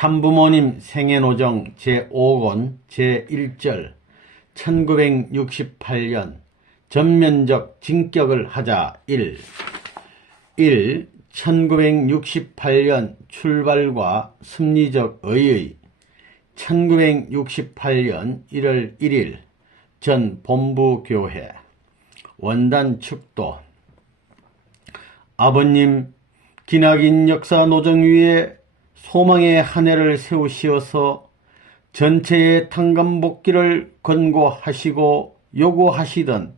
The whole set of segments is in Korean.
참부모님 생애노정 제5권 제1절 1968년 전면적 진격을 하자 1. 1968년 출발과 섭리적 의의 1968년 1월 1일 전 본부교회 원단 축도 아버님 기나긴 역사 노정 위에 소망의 한 해를 세우시어서 전체의 탕감복귀를 권고하시고 요구하시던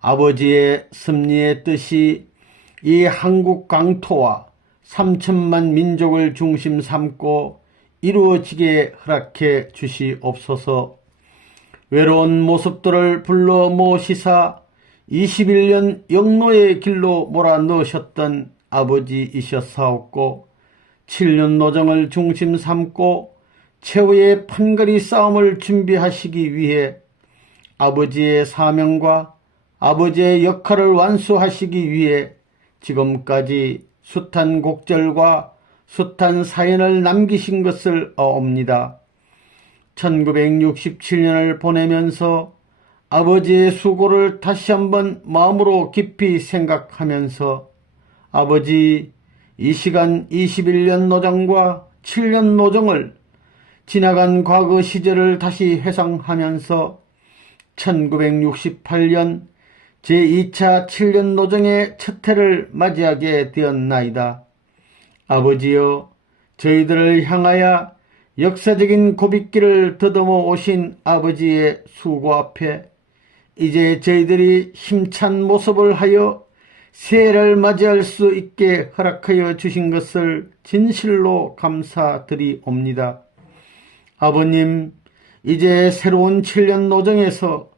아버지의 섭리의 뜻이 이 한국 강토와 3천만 민족을 중심 삼고 이루어지게 허락해 주시옵소서. 외로운 모습들을 불러 모시사 21년 영노의 길로 몰아넣으셨던 아버지이셨사옵고 7년 노정을 중심 삼고 최후의 판거리 싸움을 준비하시기 위해 아버지의 사명과 아버지의 역할을 완수하시기 위해 지금까지 숱한 곡절과 숱한 사연을 남기신 것을 아옵니다. 1967년을 보내면서 아버지의 수고를 다시 한번 마음으로 깊이 생각하면서 아버지 이 시간 21년 노정과 7년 노정을 지나간 과거 시절을 다시 회상하면서 1968년 제2차 7년 노정의 첫 해를 맞이하게 되었나이다. 아버지여, 저희들을 향하여 역사적인 고빗길을 더듬어 오신 아버지의 수고 앞에 이제 저희들이 힘찬 모습을 하여 새해를 맞이할 수 있게 허락하여 주신 것을 진실로 감사드리옵니다. 아버님, 이제 새로운 7년 노정에서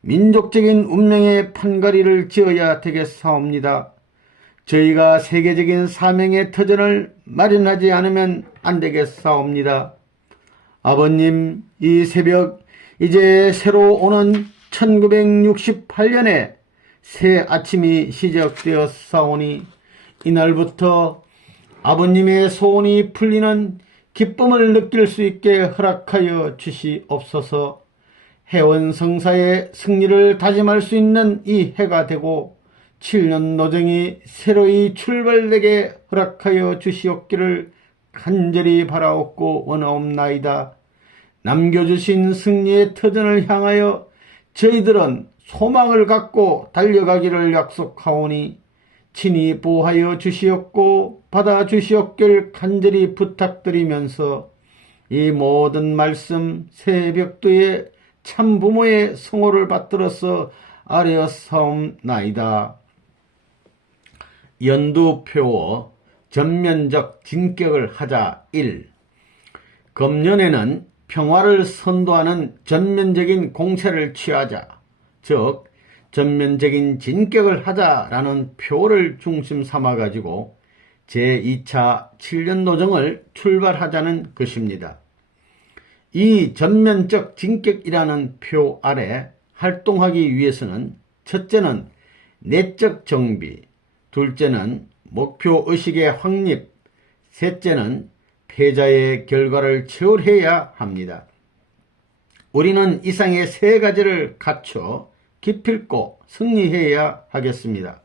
민족적인 운명의 판가리를 지어야 되겠사옵니다. 저희가 세계적인 사명의 터전을 마련하지 않으면 안 되겠사옵니다. 아버님, 이 새벽 이제 새로 오는 1968년에 새 아침이 시작되었사오니 이날부터 아버님의 소원이 풀리는 기쁨을 느낄 수 있게 허락하여 주시옵소서. 해원성사의 승리를 다짐할 수 있는 이 해가 되고 7년 노정이 새로이 출발되게 허락하여 주시옵기를 간절히 바라옵고 원하옵나이다. 남겨주신 승리의 터전을 향하여 저희들은 소망을 갖고 달려가기를 약속하오니 친히 보호하여 주시옵고 받아주시옵길 간절히 부탁드리면서 이 모든 말씀 새벽도의 참부모의 성호를 받들어서 아뢰었사옵나이다. 연두표어 전면적 진격을 하자 1. 금년에는 평화를 선도하는 전면적인 공세를 취하자, 즉 전면적인 진격을 하자라는 표를 중심 삼아가지고 제2차 7년 노정을 출발하자는 것입니다. 이 전면적 진격이라는 표 아래 활동하기 위해서는 첫째는 내적 정비, 둘째는 목표의식의 확립, 셋째는 패자의 결과를 체울해야 합니다. 우리는 이상의 세 가지를 갖춰 기필코 승리해야 하겠습니다.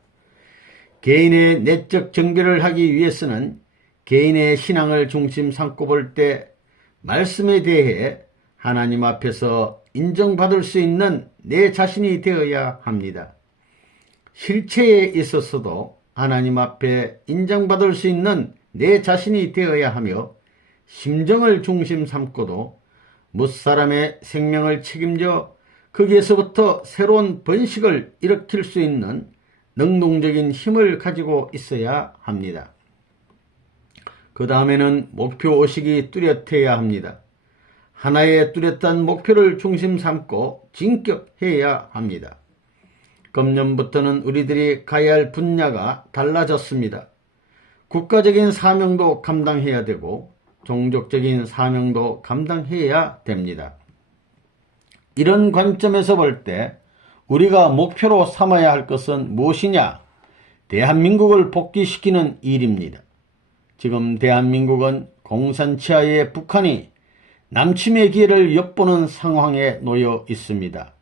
개인의 내적 정비를 하기 위해서는 개인의 신앙을 중심 삼고 볼 때 말씀에 대해 하나님 앞에서 인정받을 수 있는 내 자신이 되어야 합니다. 실체에 있어서도 하나님 앞에 인정받을 수 있는 내 자신이 되어야 하며 심정을 중심 삼고도 무사람의 생명을 책임져 거기에서부터 새로운 번식을 일으킬 수 있는 능동적인 힘을 가지고 있어야 합니다. 그 다음에는 목표의식이 뚜렷해야 합니다. 하나의 뚜렷한 목표를 중심 삼고 진격해야 합니다. 금년부터는 우리들이 가야 할 분야가 달라졌습니다. 국가적인 사명도 감당해야 되고 종족적인 사명도 감당해야 됩니다. 이런 관점에서 볼 때 우리가 목표로 삼아야 할 것은 무엇이냐? 대한민국을 복귀시키는 일입니다. 지금 대한민국은 공산치하의 북한이 남침의 기회를 엿보는 상황에 놓여 있습니다.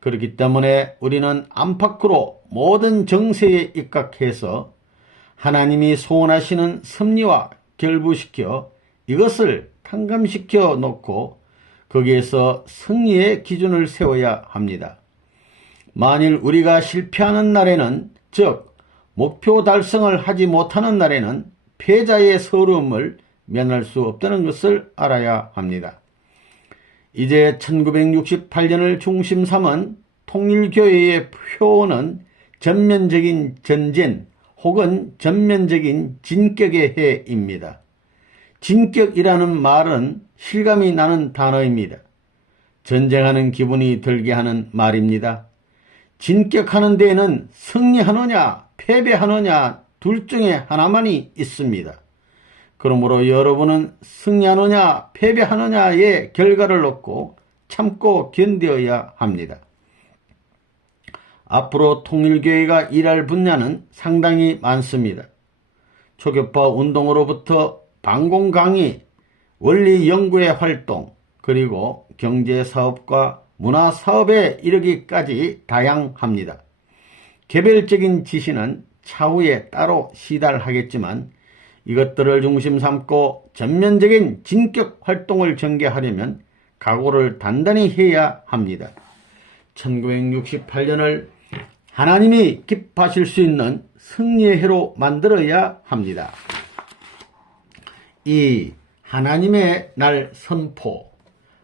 그렇기 때문에 우리는 안팎으로 모든 정세에 입각해서 하나님이 소원하시는 섭리와 결부시켜 이것을 탕감시켜 놓고 거기에서 승리의 기준을 세워야 합니다. 만일 우리가 실패하는 날에는, 즉 목표 달성을 하지 못하는 날에는 패자의 서러움을 면할 수 없다는 것을 알아야 합니다. 이제 1968년을 중심 삼은 통일교회의 표어는 전면적인 전진 혹은 전면적인 진격의 해입니다. 진격이라는 말은 실감이 나는 단어입니다. 전쟁하는 기분이 들게 하는 말입니다. 진격하는 데에는 승리하느냐 패배하느냐 둘 중에 하나만이 있습니다. 그러므로 여러분은 승리하느냐 패배하느냐의 결과를 놓고 참고 견뎌야 합니다. 앞으로 통일교회가 일할 분야는 상당히 많습니다. 초교파 운동으로부터 방공 강의, 원리 연구의 활동, 그리고 경제사업과 문화사업에 이르기까지 다양합니다. 개별적인 지시는 차후에 따로 시달하겠지만 이것들을 중심 삼고 전면적인 진격 활동을 전개하려면 각오를 단단히 해야 합니다. 1968년을 하나님이 기뻐하실 수 있는 승리의 해로 만들어야 합니다. 이 하나님의 날 선포,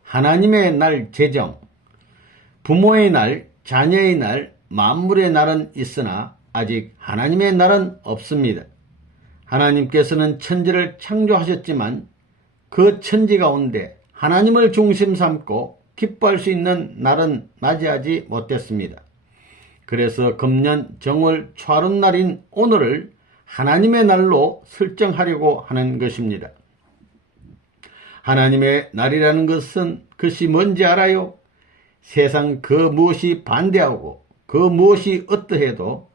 하나님의 날 제정, 부모의 날, 자녀의 날, 만물의 날은 있으나 아직 하나님의 날은 없습니다. 하나님께서는 천지를 창조하셨지만 그 천지 가운데 하나님을 중심 삼고 기뻐할 수 있는 날은 맞이하지 못했습니다. 그래서 금년 정월 초하룻날인 오늘을 하나님의 날로 설정하려고 하는 것입니다. 하나님의 날이라는 것이 뭔지 알아요? 세상 그 무엇이 반대하고 그 무엇이 어떠해도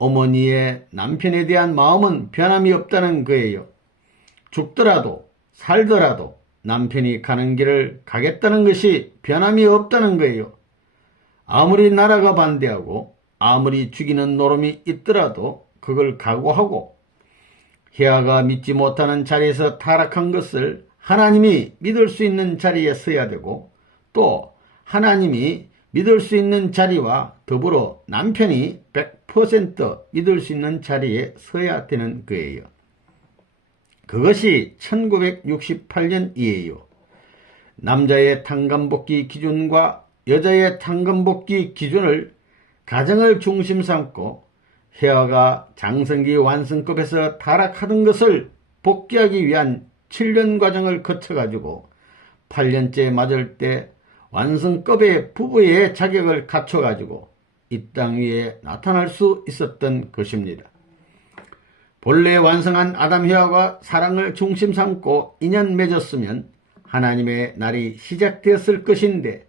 어머니의 남편에 대한 마음은 변함이 없다는 거예요. 죽더라도 살더라도 남편이 가는 길을 가겠다는 것이 변함이 없다는 거예요. 아무리 나라가 반대하고 아무리 죽이는 노름이 있더라도 그걸 각오하고 헤아가 믿지 못하는 자리에서 타락한 것을 하나님이 믿을 수 있는 자리에 서야 되고 또 하나님이 믿을 수 있는 자리와 더불어 남편이 100% 믿을 수 있는 자리에 서야 되는 거예요. 그것이 1968년이에요. 남자의 탕감복귀 기준과 여자의 탕감복귀 기준을 가정을 중심 삼고 헤아가 장성기 완성급에서 타락하던 것을 복귀하기 위한 7년 과정을 거쳐가지고 8년째 맞을 때 완성급의 부부의 자격을 갖춰가지고 이 땅 위에 나타날 수 있었던 것입니다. 본래 완성한 아담 헤아가 사랑을 중심 삼고 인연 맺었으면 하나님의 날이 시작되었을 것인데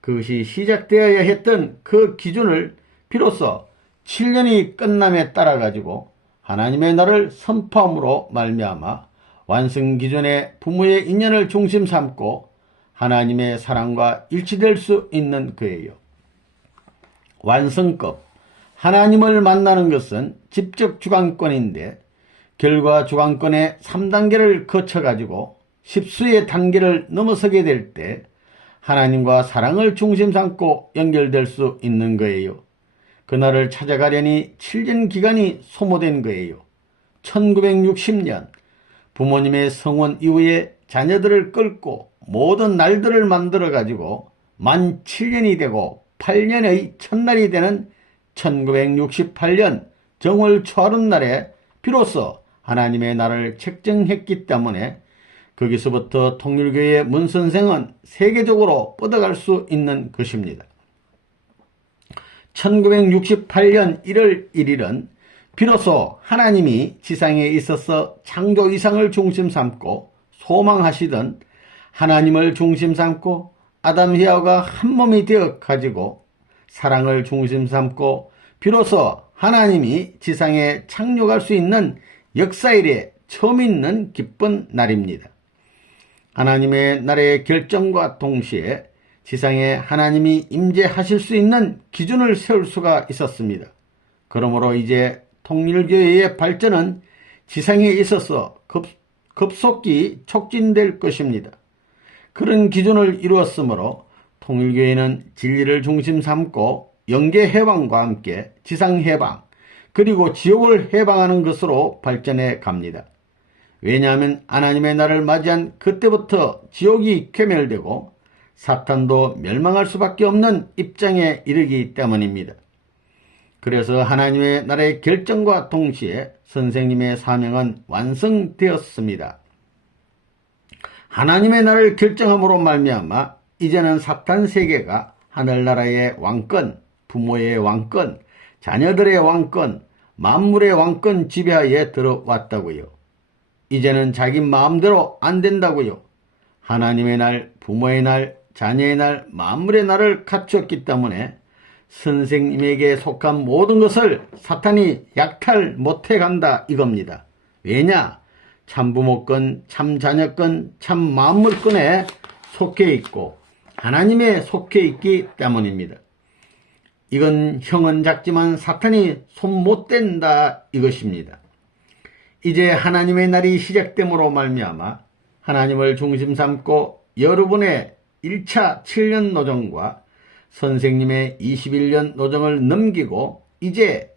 그것이 시작되어야 했던 그 기준을 비로소 7년이 끝남에 따라 가지고 하나님의 날을 선포함으로 말미암아 완성 기준의 부모의 인연을 중심 삼고 하나님의 사랑과 일치될 수 있는 거예요. 완성급, 하나님을 만나는 것은 직접 주관권인데 결과 주관권의 3단계를 거쳐가지고 10수의 단계를 넘어서게 될 때 하나님과 사랑을 중심 삼고 연결될 수 있는 거예요. 그날을 찾아가려니 7년 기간이 소모된 거예요. 1960년 부모님의 성원 이후에 자녀들을 끌고 모든 날들을 만들어가지고 만 7년이 되고 8년의 첫날이 되는 1968년 정월 초하룻날에 비로소 하나님의 날을 책정했기 때문에 거기서부터 통일교의 문선생은 세계적으로 뻗어갈 수 있는 것입니다. 1968년 1월 1일은 비로소 하나님이 지상에 있어서 창조 이상을 중심 삼고 소망하시던 하나님을 중심 삼고 아담 헤아가 한 몸이 되어 가지고 사랑을 중심 삼고 비로소 하나님이 지상에 착륙할 수 있는 역사 이래 처음 있는 기쁜 날입니다. 하나님의 나라의 결정과 동시에 지상에 하나님이 임재하실 수 있는 기준을 세울 수가 있었습니다. 그러므로 이제 통일교회의 발전은 지상에 있어서 급속히 촉진될 것입니다. 그런 기준을 이루었으므로 통일교회는 진리를 중심 삼고 영계 해방과 함께 지상 해방 그리고 지옥을 해방하는 것으로 발전해 갑니다. 왜냐하면 하나님의 날을 맞이한 그때부터 지옥이 괴멸되고 사탄도 멸망할 수밖에 없는 입장에 이르기 때문입니다. 그래서 하나님의 나라의 결정과 동시에 선생님의 사명은 완성되었습니다. 하나님의 나라를 결정함으로 말미암아 이제는 사탄 세계가 하늘나라의 왕권, 부모의 왕권, 자녀들의 왕권, 만물의 왕권 지배하에 들어왔다고요. 이제는 자기 마음대로 안 된다고요. 하나님의 날, 부모의 날, 자녀의 날, 만물의 날을 갖추었기 때문에 선생님에게 속한 모든 것을 사탄이 약탈 못해 간다 이겁니다. 왜냐? 참부모권, 참자녀권, 참만물권에 속해 있고 하나님에 속해 있기 때문입니다. 이건 형은 작지만 사탄이 손 못 댄다 이것입니다. 이제 하나님의 날이 시작됨으로 말미암아 하나님을 중심 삼고 여러분의 1차 7년 노정과 선생님의 21년 노정을 넘기고 이제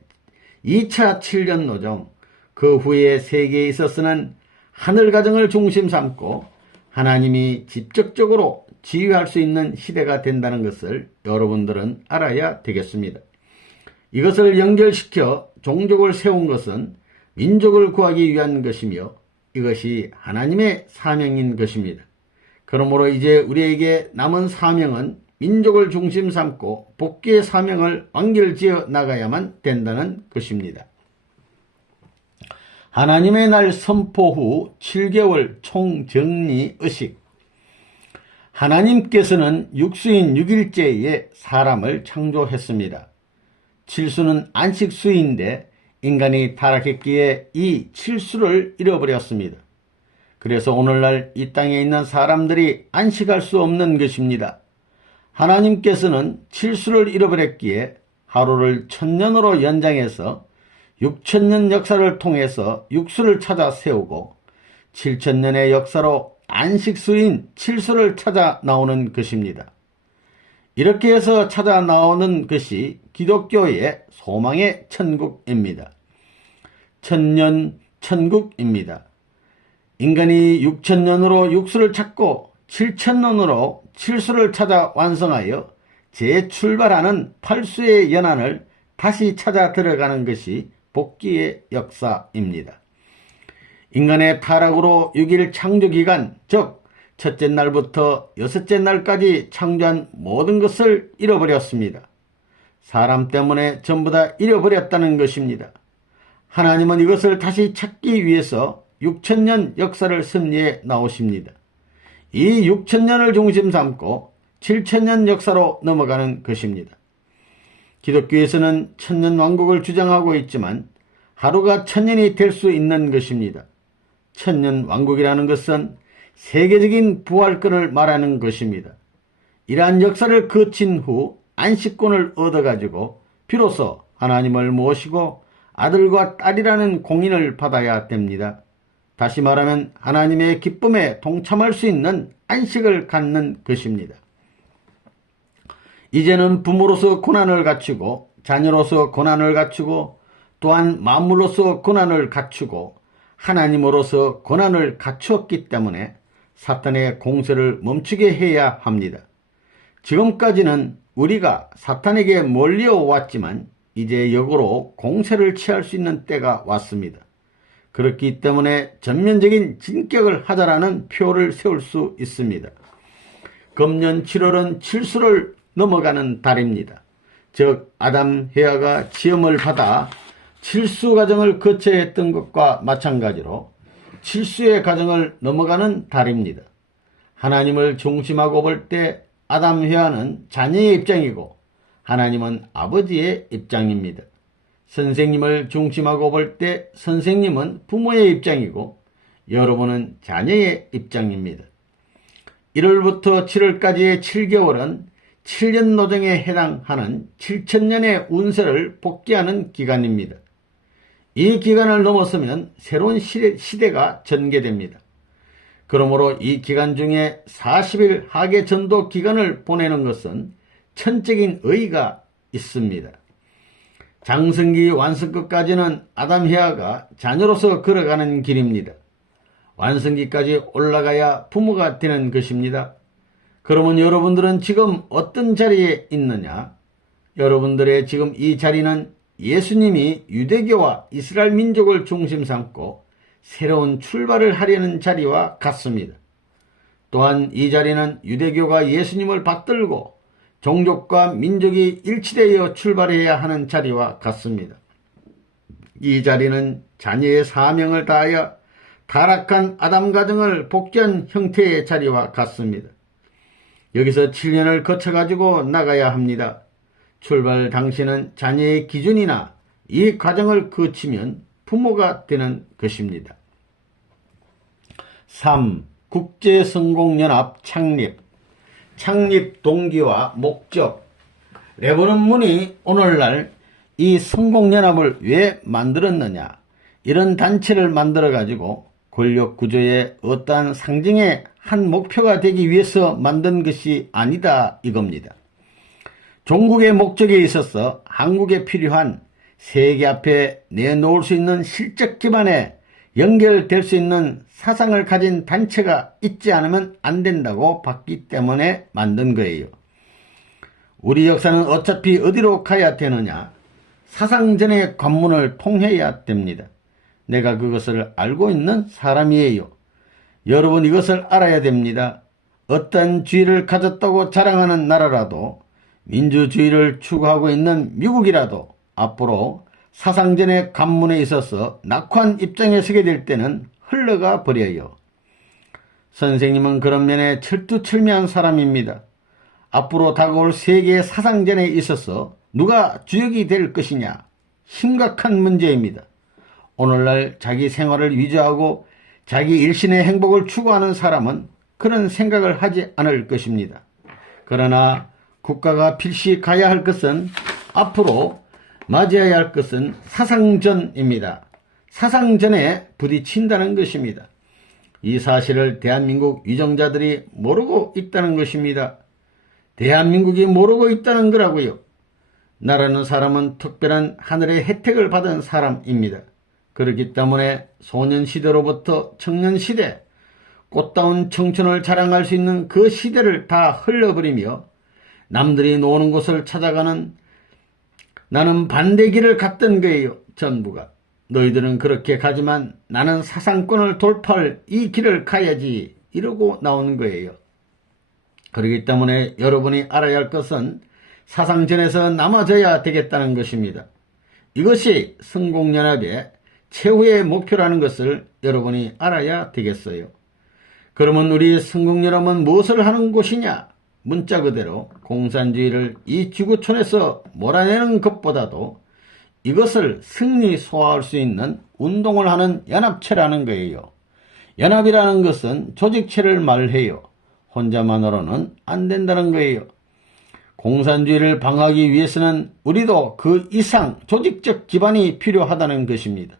2차 7년 노정, 그 후에 세계에 있어서는 하늘 가정을 중심 삼고 하나님이 직접적으로 지휘할 수 있는 시대가 된다는 것을 여러분들은 알아야 되겠습니다. 이것을 연결시켜 종족을 세운 것은 민족을 구하기 위한 것이며 이것이 하나님의 사명인 것입니다. 그러므로 이제 우리에게 남은 사명은 민족을 중심 삼고 복귀의 사명을 완결지어 나가야만 된다는 것입니다. 하나님의 날 선포 후 7개월 총정리 의식. 하나님께서는 육수인 6일째에 사람을 창조했습니다. 칠수는 안식수인데 인간이 타락했기에 이 칠수를 잃어버렸습니다. 그래서 오늘날 이 땅에 있는 사람들이 안식할 수 없는 것입니다. 하나님께서는 칠수를 잃어버렸기에 하루를 1000년으로 연장해서 6000년 역사를 통해서 육수를 찾아 세우고 7000년의 역사로 안식수인 칠수를 찾아 나오는 것입니다. 이렇게 해서 찾아 나오는 것이 기독교의 소망의 천국입니다. 천년 천국입니다. 인간이 6000년으로 육수를 찾고 7000년으로 칠수를 찾아 완성하여 재출발하는 팔수의 연안을 다시 찾아 들어가는 것이 복귀의 역사입니다. 인간의 타락으로 6일 창조기간, 즉 첫째 날부터 여섯째 날까지 창조한 모든 것을 잃어버렸습니다. 사람 때문에 전부 다 잃어버렸다는 것입니다. 하나님은 이것을 다시 찾기 위해서 6000년 역사를 섭리해 나오십니다. 이 6000년을 중심 삼고 7000년 역사로 넘어가는 것입니다. 기독교에서는 천년왕국을 주장하고 있지만 하루가 1000년이 될 수 있는 것입니다. 천년왕국이라는 것은 세계적인 부활권을 말하는 것입니다. 이러한 역사를 거친 후 안식권을 얻어가지고 비로소 하나님을 모시고 아들과 딸이라는 공인을 받아야 됩니다. 다시 말하면 하나님의 기쁨에 동참할 수 있는 안식을 갖는 것입니다. 이제는 부모로서 고난을 갖추고 자녀로서 고난을 갖추고 또한 만물로서 고난을 갖추고 하나님으로서 고난을 갖추었기 때문에 사탄의 공세를 멈추게 해야 합니다. 지금까지는 우리가 사탄에게 몰려 왔지만 이제 역으로 공세를 취할 수 있는 때가 왔습니다. 그렇기 때문에 전면적인 진격을 하자라는 표를 세울 수 있습니다. 금년 7월은 칠수를 넘어가는 달입니다. 즉 아담 헤아가 지음을 받아 칠수 과정을 거쳐야 했던 것과 마찬가지로 칠수의 과정을 넘어가는 달입니다. 하나님을 중심하고 볼 때 아담 헤아는 자녀의 입장이고 하나님은 아버지의 입장입니다. 선생님을 중심하고 볼 때 선생님은 부모의 입장이고 여러분은 자녀의 입장입니다. 1월부터 7월까지의 7개월은 7년 노정에 해당하는 7천년의 운세를 복귀하는 기간입니다. 이 기간을 넘어서면 새로운 시대가 전개됩니다. 그러므로 이 기간 중에 40일 하계 전도 기간을 보내는 것은 천적인 의의가 있습니다. 장성기 완성기까지는 아담 헤아가 자녀로서 걸어가는 길입니다. 완성기까지 올라가야 부모가 되는 것입니다. 그러면 여러분들은 지금 어떤 자리에 있느냐? 여러분들의 지금 이 자리는 예수님이 유대교와 이스라엘 민족을 중심 삼고 새로운 출발을 하려는 자리와 같습니다. 또한 이 자리는 유대교가 예수님을 받들고 종족과 민족이 일치되어 출발해야 하는 자리와 같습니다. 이 자리는 자녀의 사명을 다하여 타락한 아담 가정을 복귀한 형태의 자리와 같습니다. 여기서 7년을 거쳐가지고 나가야 합니다. 출발 당시는 자녀의 기준이나 이 과정을 거치면 부모가 되는 것입니다. 3. 국제성공연합 창립. 창립 동기와 목적. 레버넌 문이 오늘날 이 성공연합을 왜 만들었느냐? 이런 단체를 만들어가지고 권력구조의 어떠한 상징의 한 목표가 되기 위해서 만든 것이 아니다 이겁니다. 종국의 목적에 있어서 한국에 필요한 세계 앞에 내놓을 수 있는 실적 기반에 연결될 수 있는 사상을 가진 단체가 있지 않으면 안 된다고 봤기 때문에 만든 거예요. 우리 역사는 어차피 어디로 가야 되느냐? 사상전의 관문을 통해야 됩니다. 내가 그것을 알고 있는 사람이에요. 여러분 이것을 알아야 됩니다. 어떤 주의를 가졌다고 자랑하는 나라라도 민주주의를 추구하고 있는 미국이라도 앞으로 사상전의 관문에 있어서 낙후한 입장에 서게 될 때는 흘러가 버려요. 선생님은 그런 면에 철두철미한 사람입니다. 앞으로 다가올 세계의 사상전에 있어서 누가 주역이 될 것이냐? 심각한 문제입니다. 오늘날 자기 생활을 위조하고 자기 일신의 행복을 추구하는 사람은 그런 생각을 하지 않을 것입니다. 그러나 국가가 필시 가야 할 것은 앞으로 맞이해야 할 것은 사상전입니다. 사상전에 부딪힌다는 것입니다. 이 사실을 대한민국 위정자들이 모르고 있다는 것입니다. 대한민국이 모르고 있다는 거라고요. 나라는 사람은 특별한 하늘의 혜택을 받은 사람입니다. 그렇기 때문에 소년시대로부터 청년시대, 꽃다운 청춘을 자랑할 수 있는 그 시대를 다 흘려버리며 남들이 노는 곳을 찾아가는 나는 반대 길을 갔던 거예요. 전부가. 너희들은 그렇게 가지만 나는 사상권을 돌파할 이 길을 가야지 이러고 나오는 거예요. 그렇기 때문에 여러분이 알아야 할 것은 사상전에서 남아져야 되겠다는 것입니다. 이것이 성공연합의 최후의 목표라는 것을 여러분이 알아야 되겠어요. 그러면 우리 성공연합은 무엇을 하는 곳이냐? 문자 그대로 공산주의를 이 지구촌에서 몰아내는 것보다도 이것을 승리소화할 수 있는 운동을 하는 연합체라는 거예요. 연합이라는 것은 조직체를 말해요. 혼자만으로는 안 된다는 거예요. 공산주의를 방어하기 위해서는 우리도 그 이상 조직적 기반이 필요하다는 것입니다.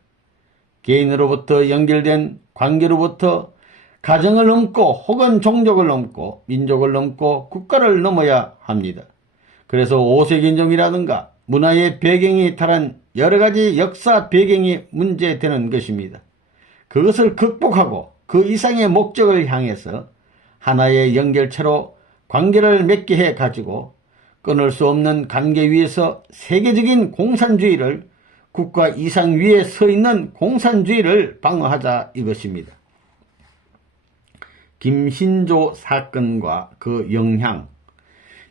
개인으로부터 연결된 관계로부터 가정을 넘고 혹은 종족을 넘고 민족을 넘고 국가를 넘어야 합니다. 그래서 오색인종이라든가 문화의 배경이 다른 여러가지 역사 배경이 문제되는 것입니다. 그것을 극복하고 그 이상의 목적을 향해서 하나의 연결체로 관계를 맺게 해가지고 끊을 수 없는 관계 위에서 세계적인 공산주의를 국가 이상 위에 서 있는 공산주의를 방어하자 이것입니다. 김신조 사건과 그 영향.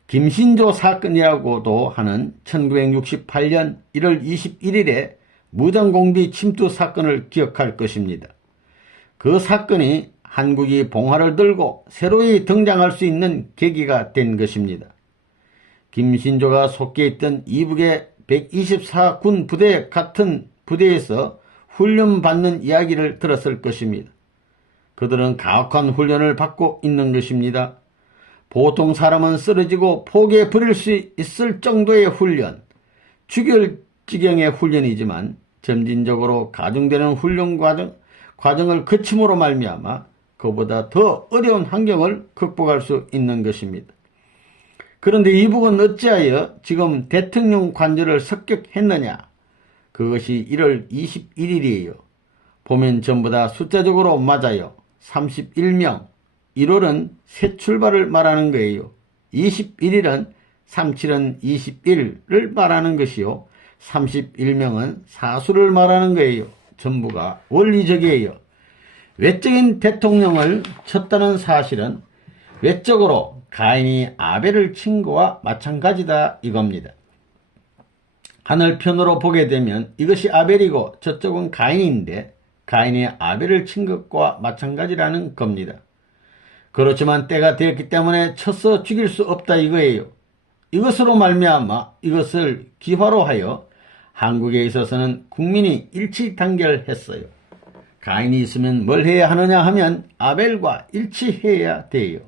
김신조 사건이라고도 하는 1968년 1월 21일에 무장공비 침투 사건을 기억할 것입니다. 그 사건이 한국이 봉화를 들고 새로이 등장할 수 있는 계기가 된 것입니다. 김신조가 속해 있던 이북의 124군 부대 같은 부대에서 훈련받는 이야기를 들었을 것입니다. 그들은 가혹한 훈련을 받고 있는 것입니다. 보통 사람은 쓰러지고 포기해 버릴 수 있을 정도의 훈련, 죽일 지경의 훈련이지만 점진적으로 가중되는 훈련 과정을 거침으로 말미암아 그보다 더 어려운 환경을 극복할 수 있는 것입니다. 그런데 이북은 어찌하여 지금 대통령 관저를 습격했느냐? 그것이 1월 21일이에요. 보면 전부 다 숫자적으로 맞아요. 31명. 1월은 새 출발을 말하는 거예요. 21일은 37은 21을 말하는 것이요. 31명은 사수를 말하는 거예요. 전부가 원리적이에요. 외적인 대통령을 쳤다는 사실은 외적으로 가인이 아벨을 친 거와 마찬가지다 이겁니다. 하늘편으로 보게 되면 이것이 아벨이고 저쪽은 가인인데 가인이 아벨을 친 것과 마찬가지라는 겁니다. 그렇지만 때가 되었기 때문에 쳐서 죽일 수 없다 이거예요. 이것으로 말미암아 이것을 기화로 하여 한국에 있어서는 국민이 일치단결했어요. 가인이 있으면 뭘 해야 하느냐 하면 아벨과 일치해야 돼요.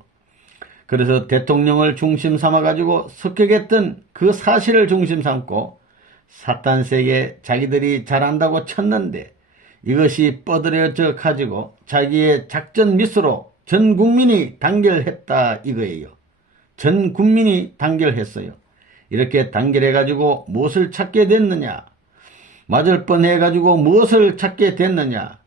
그래서 대통령을 중심 삼아가지고 습격했던 그 사실을 중심 삼고 사탄세계 자기들이 잘한다고 쳤는데 이것이 뻗어져 가지고 자기의 작전 미스로 전 국민이 단결했다 이거예요. 전 국민이 단결했어요. 이렇게 단결해가지고 무엇을 찾게 됐느냐? 맞을 뻔해가지고 무엇을 찾게 됐느냐?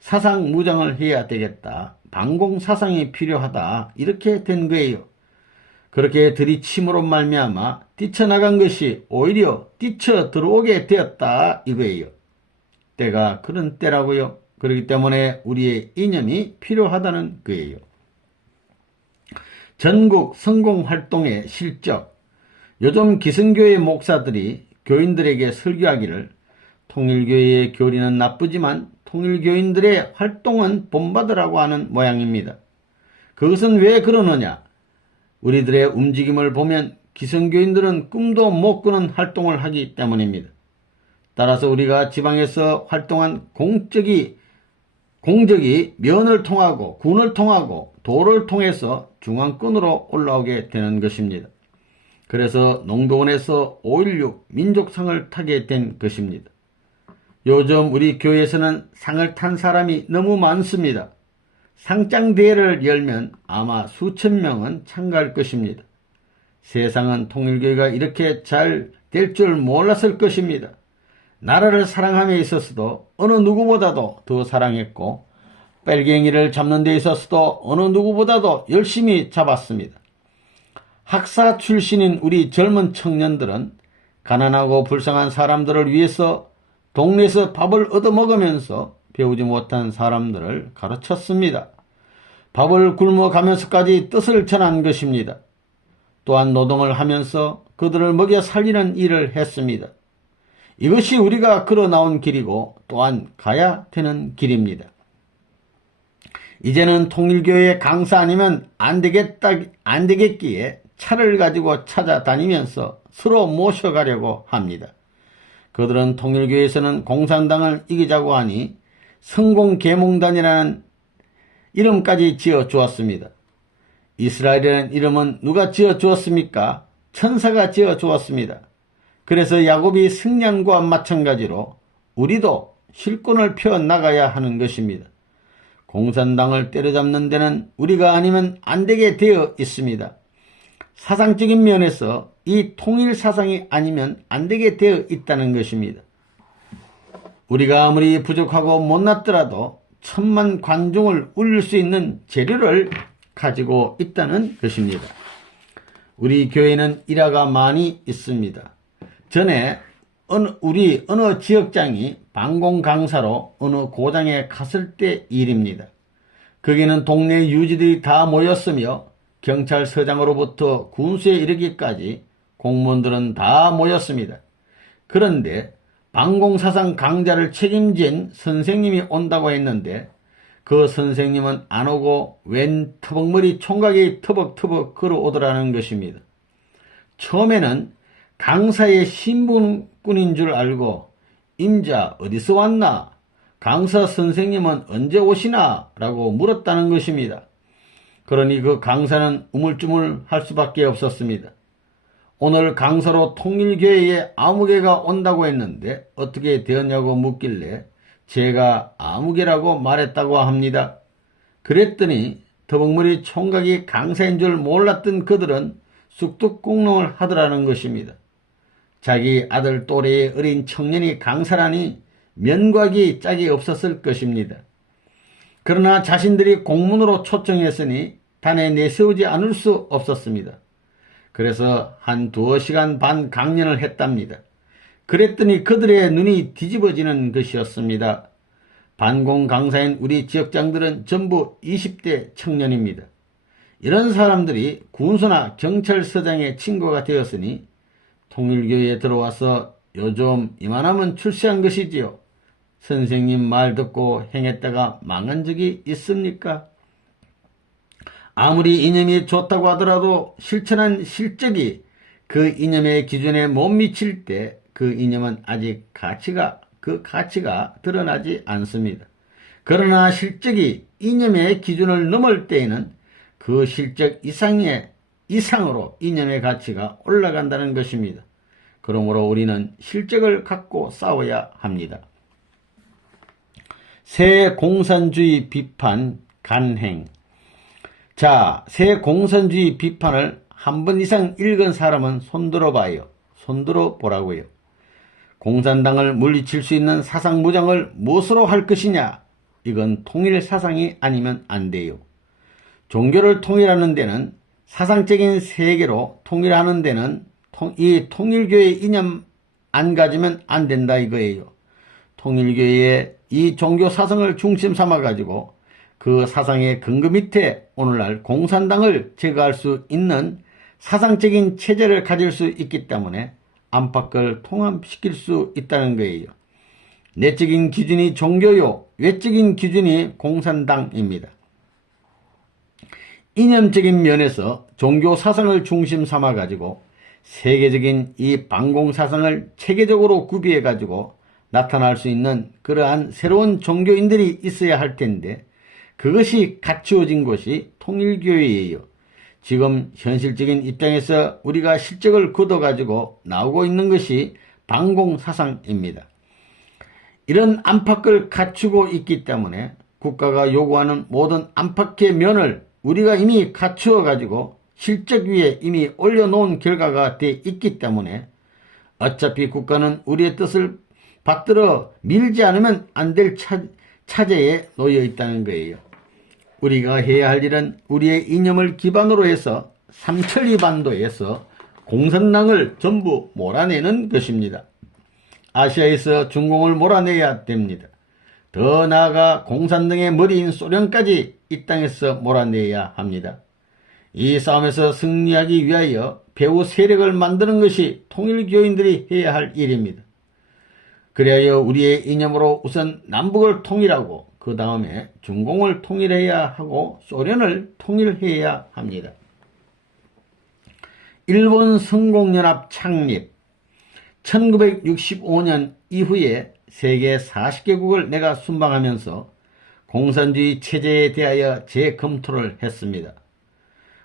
사상 무장을 해야 되겠다. 반공 사상이 필요하다. 이렇게 된 거예요. 그렇게 들이침으로 말미암아 뛰쳐나간 것이 오히려 뛰쳐 들어오게 되었다 이거예요. 때가 그런 때라고요. 그렇기 때문에 우리의 이념이 필요하다는 거예요. 전국 성공활동의 실적. 요즘 기성교회 목사들이 교인들에게 설교하기를 통일교회의 교리는 나쁘지만 통일교인들의 활동은 본받으라고 하는 모양입니다. 그것은 왜 그러느냐? 우리들의 움직임을 보면 기성교인들은 꿈도 못 꾸는 활동을 하기 때문입니다. 따라서 우리가 지방에서 활동한 공적이 면을 통하고 군을 통하고 도를 통해서 중앙권으로 올라오게 되는 것입니다. 그래서 농도원에서 5.16 민족상을 타게 된 것입니다. 요즘 우리 교회에서는 상을 탄 사람이 너무 많습니다. 상장대회를 열면 아마 수천 명은 참가할 것입니다. 세상은 통일교회가 이렇게 잘 될 줄 몰랐을 것입니다. 나라를 사랑함에 있어서도 어느 누구보다도 더 사랑했고 빨갱이를 잡는 데 있어서도 어느 누구보다도 열심히 잡았습니다. 학사 출신인 우리 젊은 청년들은 가난하고 불쌍한 사람들을 위해서 동네에서 밥을 얻어먹으면서 배우지 못한 사람들을 가르쳤습니다. 밥을 굶어가면서까지 뜻을 전한 것입니다. 또한 노동을 하면서 그들을 먹여 살리는 일을 했습니다. 이것이 우리가 걸어 나온 길이고 또한 가야 되는 길입니다. 이제는 통일교회 강사 아니면 안 되겠기에 차를 가지고 찾아다니면서 서로 모셔가려고 합니다. 그들은 통일교회에서는 공산당을 이기자고 하니 성공계몽단이라는 이름까지 지어주었습니다. 이스라엘이라는 이름은 누가 지어주었습니까? 천사가 지어주었습니다. 그래서 야곱이 승냥과 마찬가지로 우리도 실권을 펴나가야 하는 것입니다. 공산당을 때려잡는 데는 우리가 아니면 안 되게 되어 있습니다. 사상적인 면에서 이 통일 사상이 아니면 안 되게 되어 있다는 것입니다. 우리가 아무리 부족하고 못났더라도 1000만 관중을 울릴 수 있는 재료를 가지고 있다는 것입니다. 우리 교회는 일화가 많이 있습니다. 전에 우리 어느 지역장이 방공 강사로 어느 고장에 갔을 때 일입니다. 거기는 동네 유지들이 다 모였으며 경찰서장으로부터 군수에 이르기까지 공무원들은 다 모였습니다. 그런데 방공사상 강좌를 책임진 선생님이 온다고 했는데 그 선생님은 안 오고 웬 터벅머리 총각이 터벅터벅 걸어오더라는 것입니다. 처음에는 강사의 신분꾼인 줄 알고 임자 어디서 왔나? 강사 선생님은 언제 오시나? 라고 물었다는 것입니다. 그러니 그 강사는 우물쭈물 할 수밖에 없었습니다. 오늘 강사로 통일교회에 아무개가 온다고 했는데 어떻게 되었냐고 묻길래 제가 아무개라고 말했다고 합니다. 그랬더니 더벅머리 총각이 강사인 줄 몰랐던 그들은 쑥뚝공롱을 하더라는 것입니다. 자기 아들 또래의 어린 청년이 강사라니 면곽이 짝이 없었을 것입니다. 그러나 자신들이 공문으로 초청했으니 단에 내세우지 않을 수 없었습니다. 그래서 한 2시간 반 강연을 했답니다. 그랬더니 그들의 눈이 뒤집어지는 것이었습니다. 반공 강사인 우리 지역장들은 전부 20대 청년입니다. 이런 사람들이 군수나 경찰서장의 친구가 되었으니 통일교회에 들어와서 요즘 이만하면 출세한 것이지요. 선생님 말 듣고 행했다가 망한 적이 있습니까? 아무리 이념이 좋다고 하더라도 실천한 실적이 그 이념의 기준에 못 미칠 때 그 이념은 아직 그 가치가 드러나지 않습니다. 그러나 실적이 이념의 기준을 넘을 때에는 그 실적 이상으로 이념의 가치가 올라간다는 것입니다. 그러므로 우리는 실적을 갖고 싸워야 합니다. 새 공산주의 비판 간행. 자, 새 공산주의 비판을 한 번 이상 읽은 사람은 손들어 봐요. 손들어 보라고요. 공산당을 물리칠 수 있는 사상무장을 무엇으로 할 것이냐? 이건 통일 사상이 아니면 안 돼요. 종교를 통일하는 데는 사상적인 세계로 통일하는 데는 이 통일교의 이념 안 가지면 안 된다 이거예요. 통일교의 이 종교 사상을 중심 삼아 가지고 그 사상의 근거 밑에 오늘날 공산당을 제거할 수 있는 사상적인 체제를 가질 수 있기 때문에 안팎을 통합시킬 수 있다는 거예요. 내적인 기준이 종교요, 외적인 기준이 공산당입니다. 이념적인 면에서 종교 사상을 중심 삼아 가지고 세계적인 이 반공 사상을 체계적으로 구비해 가지고 나타날 수 있는 그러한 새로운 종교인들이 있어야 할 텐데 그것이 갖추어진 것이 통일교회예요. 지금 현실적인 입장에서 우리가 실적을 거둬가지고 나오고 있는 것이 반공사상입니다. 이런 안팎을 갖추고 있기 때문에 국가가 요구하는 모든 안팎의 면을 우리가 이미 갖추어가지고 실적 위에 이미 올려놓은 결과가 돼 있기 때문에 어차피 국가는 우리의 뜻을 받들어 밀지 않으면 안 될 차제에 놓여 있다는 거예요. 우리가 해야 할 일은 우리의 이념을 기반으로 해서 삼천리 반도에서 공산당을 전부 몰아내는 것입니다. 아시아에서 중공을 몰아내야 됩니다. 더 나아가 공산당의 머리인 소련까지 이 땅에서 몰아내야 합니다. 이 싸움에서 승리하기 위하여 배후 세력을 만드는 것이 통일교인들이 해야 할 일입니다. 그리하여 우리의 이념으로 우선 남북을 통일하고 그 다음에 중공을 통일해야 하고 소련을 통일해야 합니다. 일본 성공연합 창립 1965년 이후에 세계 40개국을 내가 순방하면서 공산주의 체제에 대하여 재검토를 했습니다.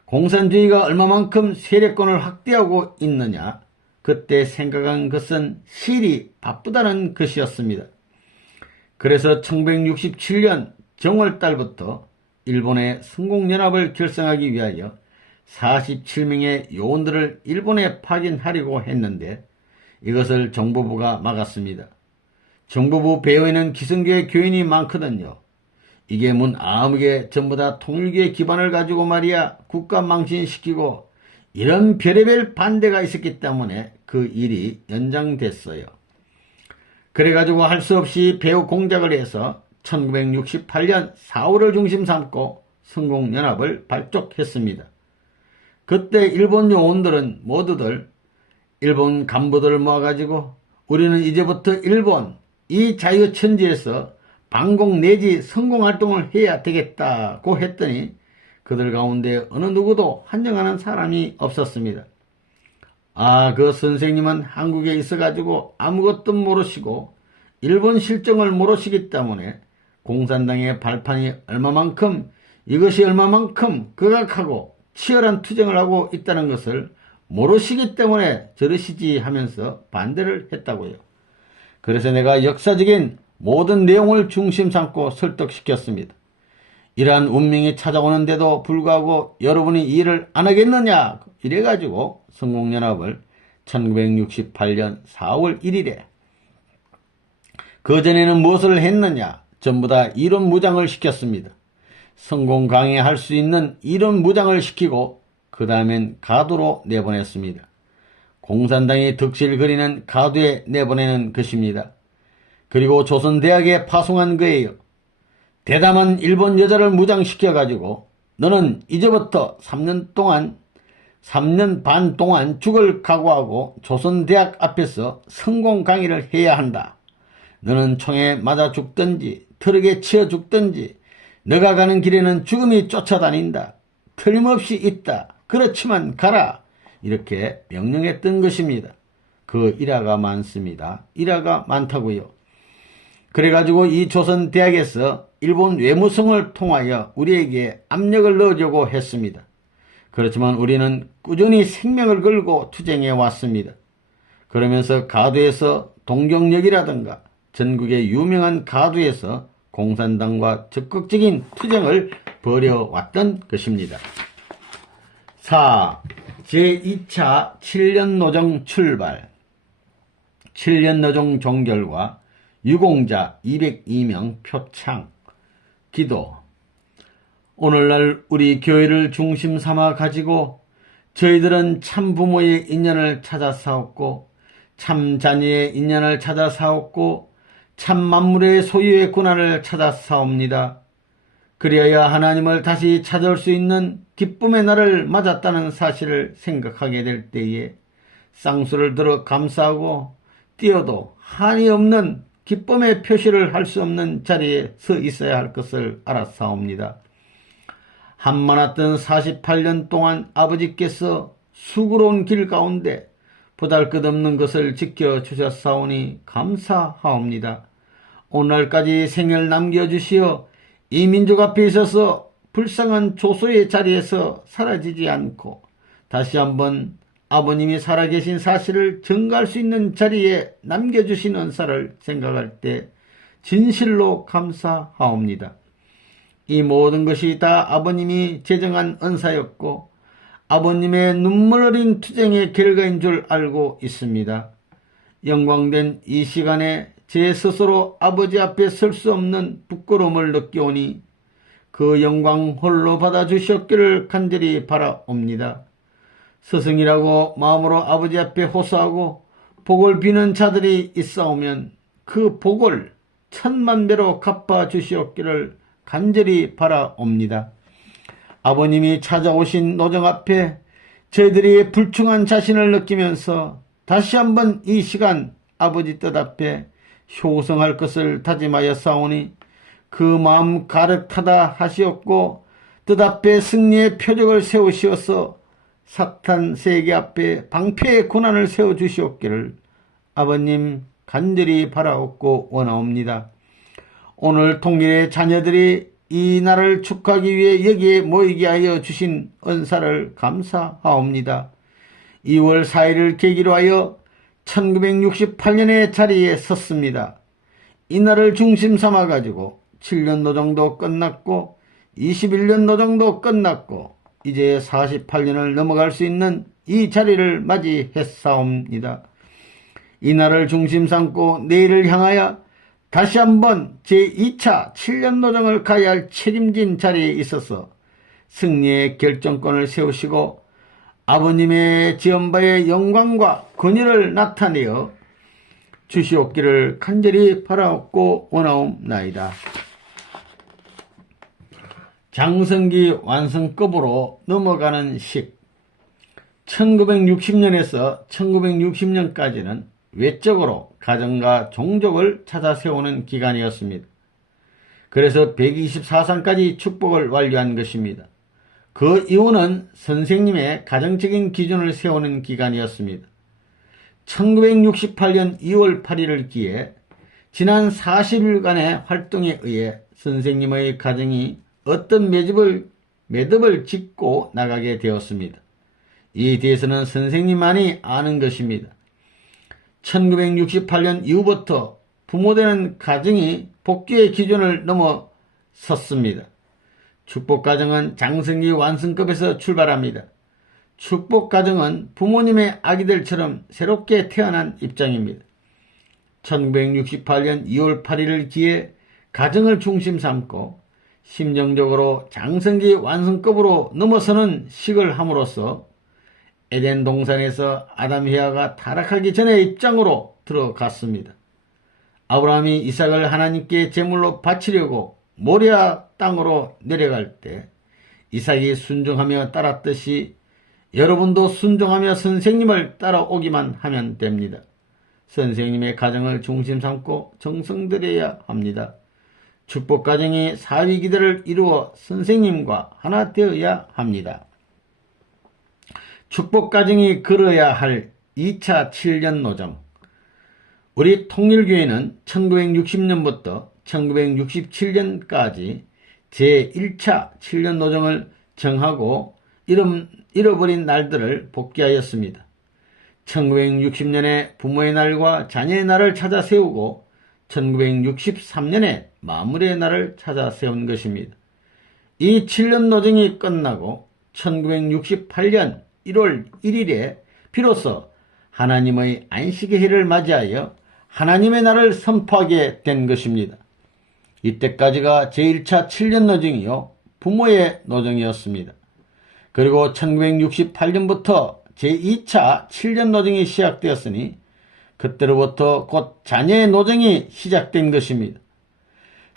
공산주의가 얼마만큼 세력권을 확대하고 있느냐, 그때 생각한 것은 실이 바쁘다는 것이었습니다. 그래서 1967년 정월달부터 일본의 성공연합을 결성하기 위하여 47명의 요원들을 일본에 파견하려고 했는데 이것을 정보부가 막았습니다. 정보부 배후에는 기성교회 교인이 많거든요. 이게 아무개 전부 다 통일교의 기반을 가지고 말이야 국가 망신시키고 이런 별의별 반대가 있었기 때문에 그 일이 연장됐어요. 그래가지고 할 수 없이 배후 공작을 해서 1968년 4월을 중심 삼고 성공연합을 발족했습니다. 그때 일본 요원들은 모두들 일본 간부들을 모아가지고 우리는 이제부터 일본 이 자유천지에서 반공 내지 성공활동을 해야 되겠다고 했더니 그들 가운데 어느 누구도 환영하는 사람이 없었습니다. 그 선생님은 한국에 있어가지고 아무것도 모르시고 일본 실정을 모르시기 때문에 공산당의 발판이 얼마만큼, 이것이 얼마만큼 극악하고 치열한 투쟁을 하고 있다는 것을 모르시기 때문에 저러시지 하면서 반대를 했다고요. 그래서 내가 역사적인 모든 내용을 중심 삼고 설득시켰습니다. 이러한 운명이 찾아오는데도 불구하고 여러분이 일을 안 하겠느냐, 이래가지고 성공연합을 1968년 4월 1일에 그전에는 무엇을 했느냐, 전부 다 이론 무장을 시켰습니다. 성공 강의할 수 있는 이론 무장을 시키고 그 다음엔 가두로 내보냈습니다. 공산당이 득실 그리는 가두에 내보내는 것입니다. 그리고 조선대학에 파송한 거예요. 대담한 일본 여자를 무장시켜가지고 너는 이제부터 3년 반 동안 죽을 각오하고 조선대학 앞에서 성공 강의를 해야 한다. 너는 총에 맞아 죽든지 트럭에 치여 죽든지 너가 가는 길에는 죽음이 쫓아다닌다. 틀림없이 있다. 그렇지만 가라. 이렇게 명령했던 것입니다. 그 일화가 많습니다. 일화가 많다고요. 그래가지고 이 조선대학에서 일본 외무성을 통하여 우리에게 압력을 넣으려고 했습니다. 그렇지만 우리는 꾸준히 생명을 걸고 투쟁해 왔습니다. 그러면서 가두에서 동경역이라든가 전국의 유명한 가두에서 공산당과 적극적인 투쟁을 벌여왔던 것입니다. 4. 제2차 7년 노정 출발. 7년 노정 종결과 유공자 202명 표창. 기도. 오늘날 우리 교회를 중심 삼아 가지고 저희들은 참 부모의 인연을 찾아 싸웠고 참 자녀의 인연을 찾아 싸웠고 참 만물의 소유의 고난을 찾아 싸웁니다. 그리하여 하나님을 다시 찾아올 수 있는 기쁨의 날을 맞았다는 사실을 생각하게 될 때에 쌍수를 들어 감사하고 뛰어도 한이 없는 기쁨의 표시를 할 수 없는 자리에 서 있어야 할 것을 알았사옵니다. 한만했던 48년 동안 아버지께서 수고로운 길 가운데 보잘것없는 것을 지켜주셨사오니 감사하옵니다. 오늘까지 생을 남겨주시어 이 민족 앞에 있어서 불쌍한 조소의 자리에서 사라지지 않고 다시 한번 아버님이 살아계신 사실을 증거할 수 있는 자리에 남겨주신 은사를 생각할 때 진실로 감사하옵니다. 이 모든 것이 다 아버님이 제정한 은사였고 아버님의 눈물 어린 투쟁의 결과인 줄 알고 있습니다. 영광된 이 시간에 제 스스로 아버지 앞에 설 수 없는 부끄러움을 느끼오니 그 영광 홀로 받아주시옵기를 간절히 바라옵니다. 스승이라고 마음으로 아버지 앞에 호소하고 복을 비는 자들이 있사오면 그 복을 천만배로 갚아주시옵기를 간절히 바라옵니다. 아버님이 찾아오신 노정 앞에 저희들이 불충한 자신을 느끼면서 다시 한번 이 시간 아버지 뜻 앞에 효성할 것을 다짐하여 싸우니 그 마음 가득하다 하시었고 뜻 앞에 승리의 표적을 세우시어서 사탄 세계 앞에 방패의 고난을 세워주시옵기를 아버님 간절히 바라옵고 원하옵니다. 오늘 통일의 자녀들이 이 날을 축하하기 위해 여기에 모이게 하여 주신 은사를 감사하옵니다. 2월 4일을 계기로 하여 1968년의 자리에 섰습니다. 이 날을 중심 삼아 가지고 7년 노정도 끝났고 21년 노정도 끝났고 이제 48년을 넘어갈 수 있는 이 자리를 맞이했사옵니다. 이 날을 중심 삼고 내일을 향하여 다시 한번 제2차 7년 노정을 가야 할 책임진 자리에 있어서 승리의 결정권을 세우시고 아버님의 지연바의 영광과 권위를 나타내어 주시옵기를 간절히 바라옵고 원하옵나이다. 장성기 완성급으로 넘어가는 식. 1960년에서 1960년까지는 외적으로 가정과 종족을 찾아 세우는 기간이었습니다. 그래서 124상까지 축복을 완료한 것입니다. 그 이유는 선생님의 가정적인 기준을 세우는 기간이었습니다. 1968년 2월 8일을 기해 지난 40일간의 활동에 의해 선생님의 가정이 어떤 매듭을 짚고 나가게 되었습니다. 이에 대해서는 선생님만이 아는 것입니다. 1968년 이후부터 부모되는 가정이 복귀의 기준을 넘어섰습니다. 축복가정은 장성기 완성급에서 출발합니다. 축복가정은 부모님의 아기들처럼 새롭게 태어난 입장입니다. 1968년 2월 8일을 기해 가정을 중심 삼고 심정적으로 장성기 완성급으로 넘어서는 식을 함으로써 에덴 동산에서 아담 헤아가 타락하기 전의 입장으로 들어갔습니다. 아브라함이 이삭을 하나님께 제물로 바치려고 모리아 땅으로 내려갈 때 이삭이 순종하며 따랐듯이 여러분도 순종하며 선생님을 따라오기만 하면 됩니다. 선생님의 가정을 중심 삼고 정성들여야 합니다. 축복가정이 사위기대를 이루어 선생님과 하나 되어야 합니다. 축복가정이 걸어야 할 2차 7년 노정. 우리 통일교회는 1960년부터 1967년까지 제1차 7년 노정을 정하고 잃어버린 날들을 복귀하였습니다. 1960년에 부모의 날과 자녀의 날을 찾아 세우고 1963년에 마무리의 날을 찾아 세운 것입니다. 이 7년 노정이 끝나고 1968년 1월 1일에 비로소 하나님의 안식의 해를 맞이하여 하나님의 날을 선포하게 된 것입니다. 이때까지가 제1차 7년 노정이요 부모의 노정이었습니다. 그리고 1968년부터 제2차 7년 노정이 시작되었으니 그때로부터 곧 자녀의 노정이 시작된 것입니다.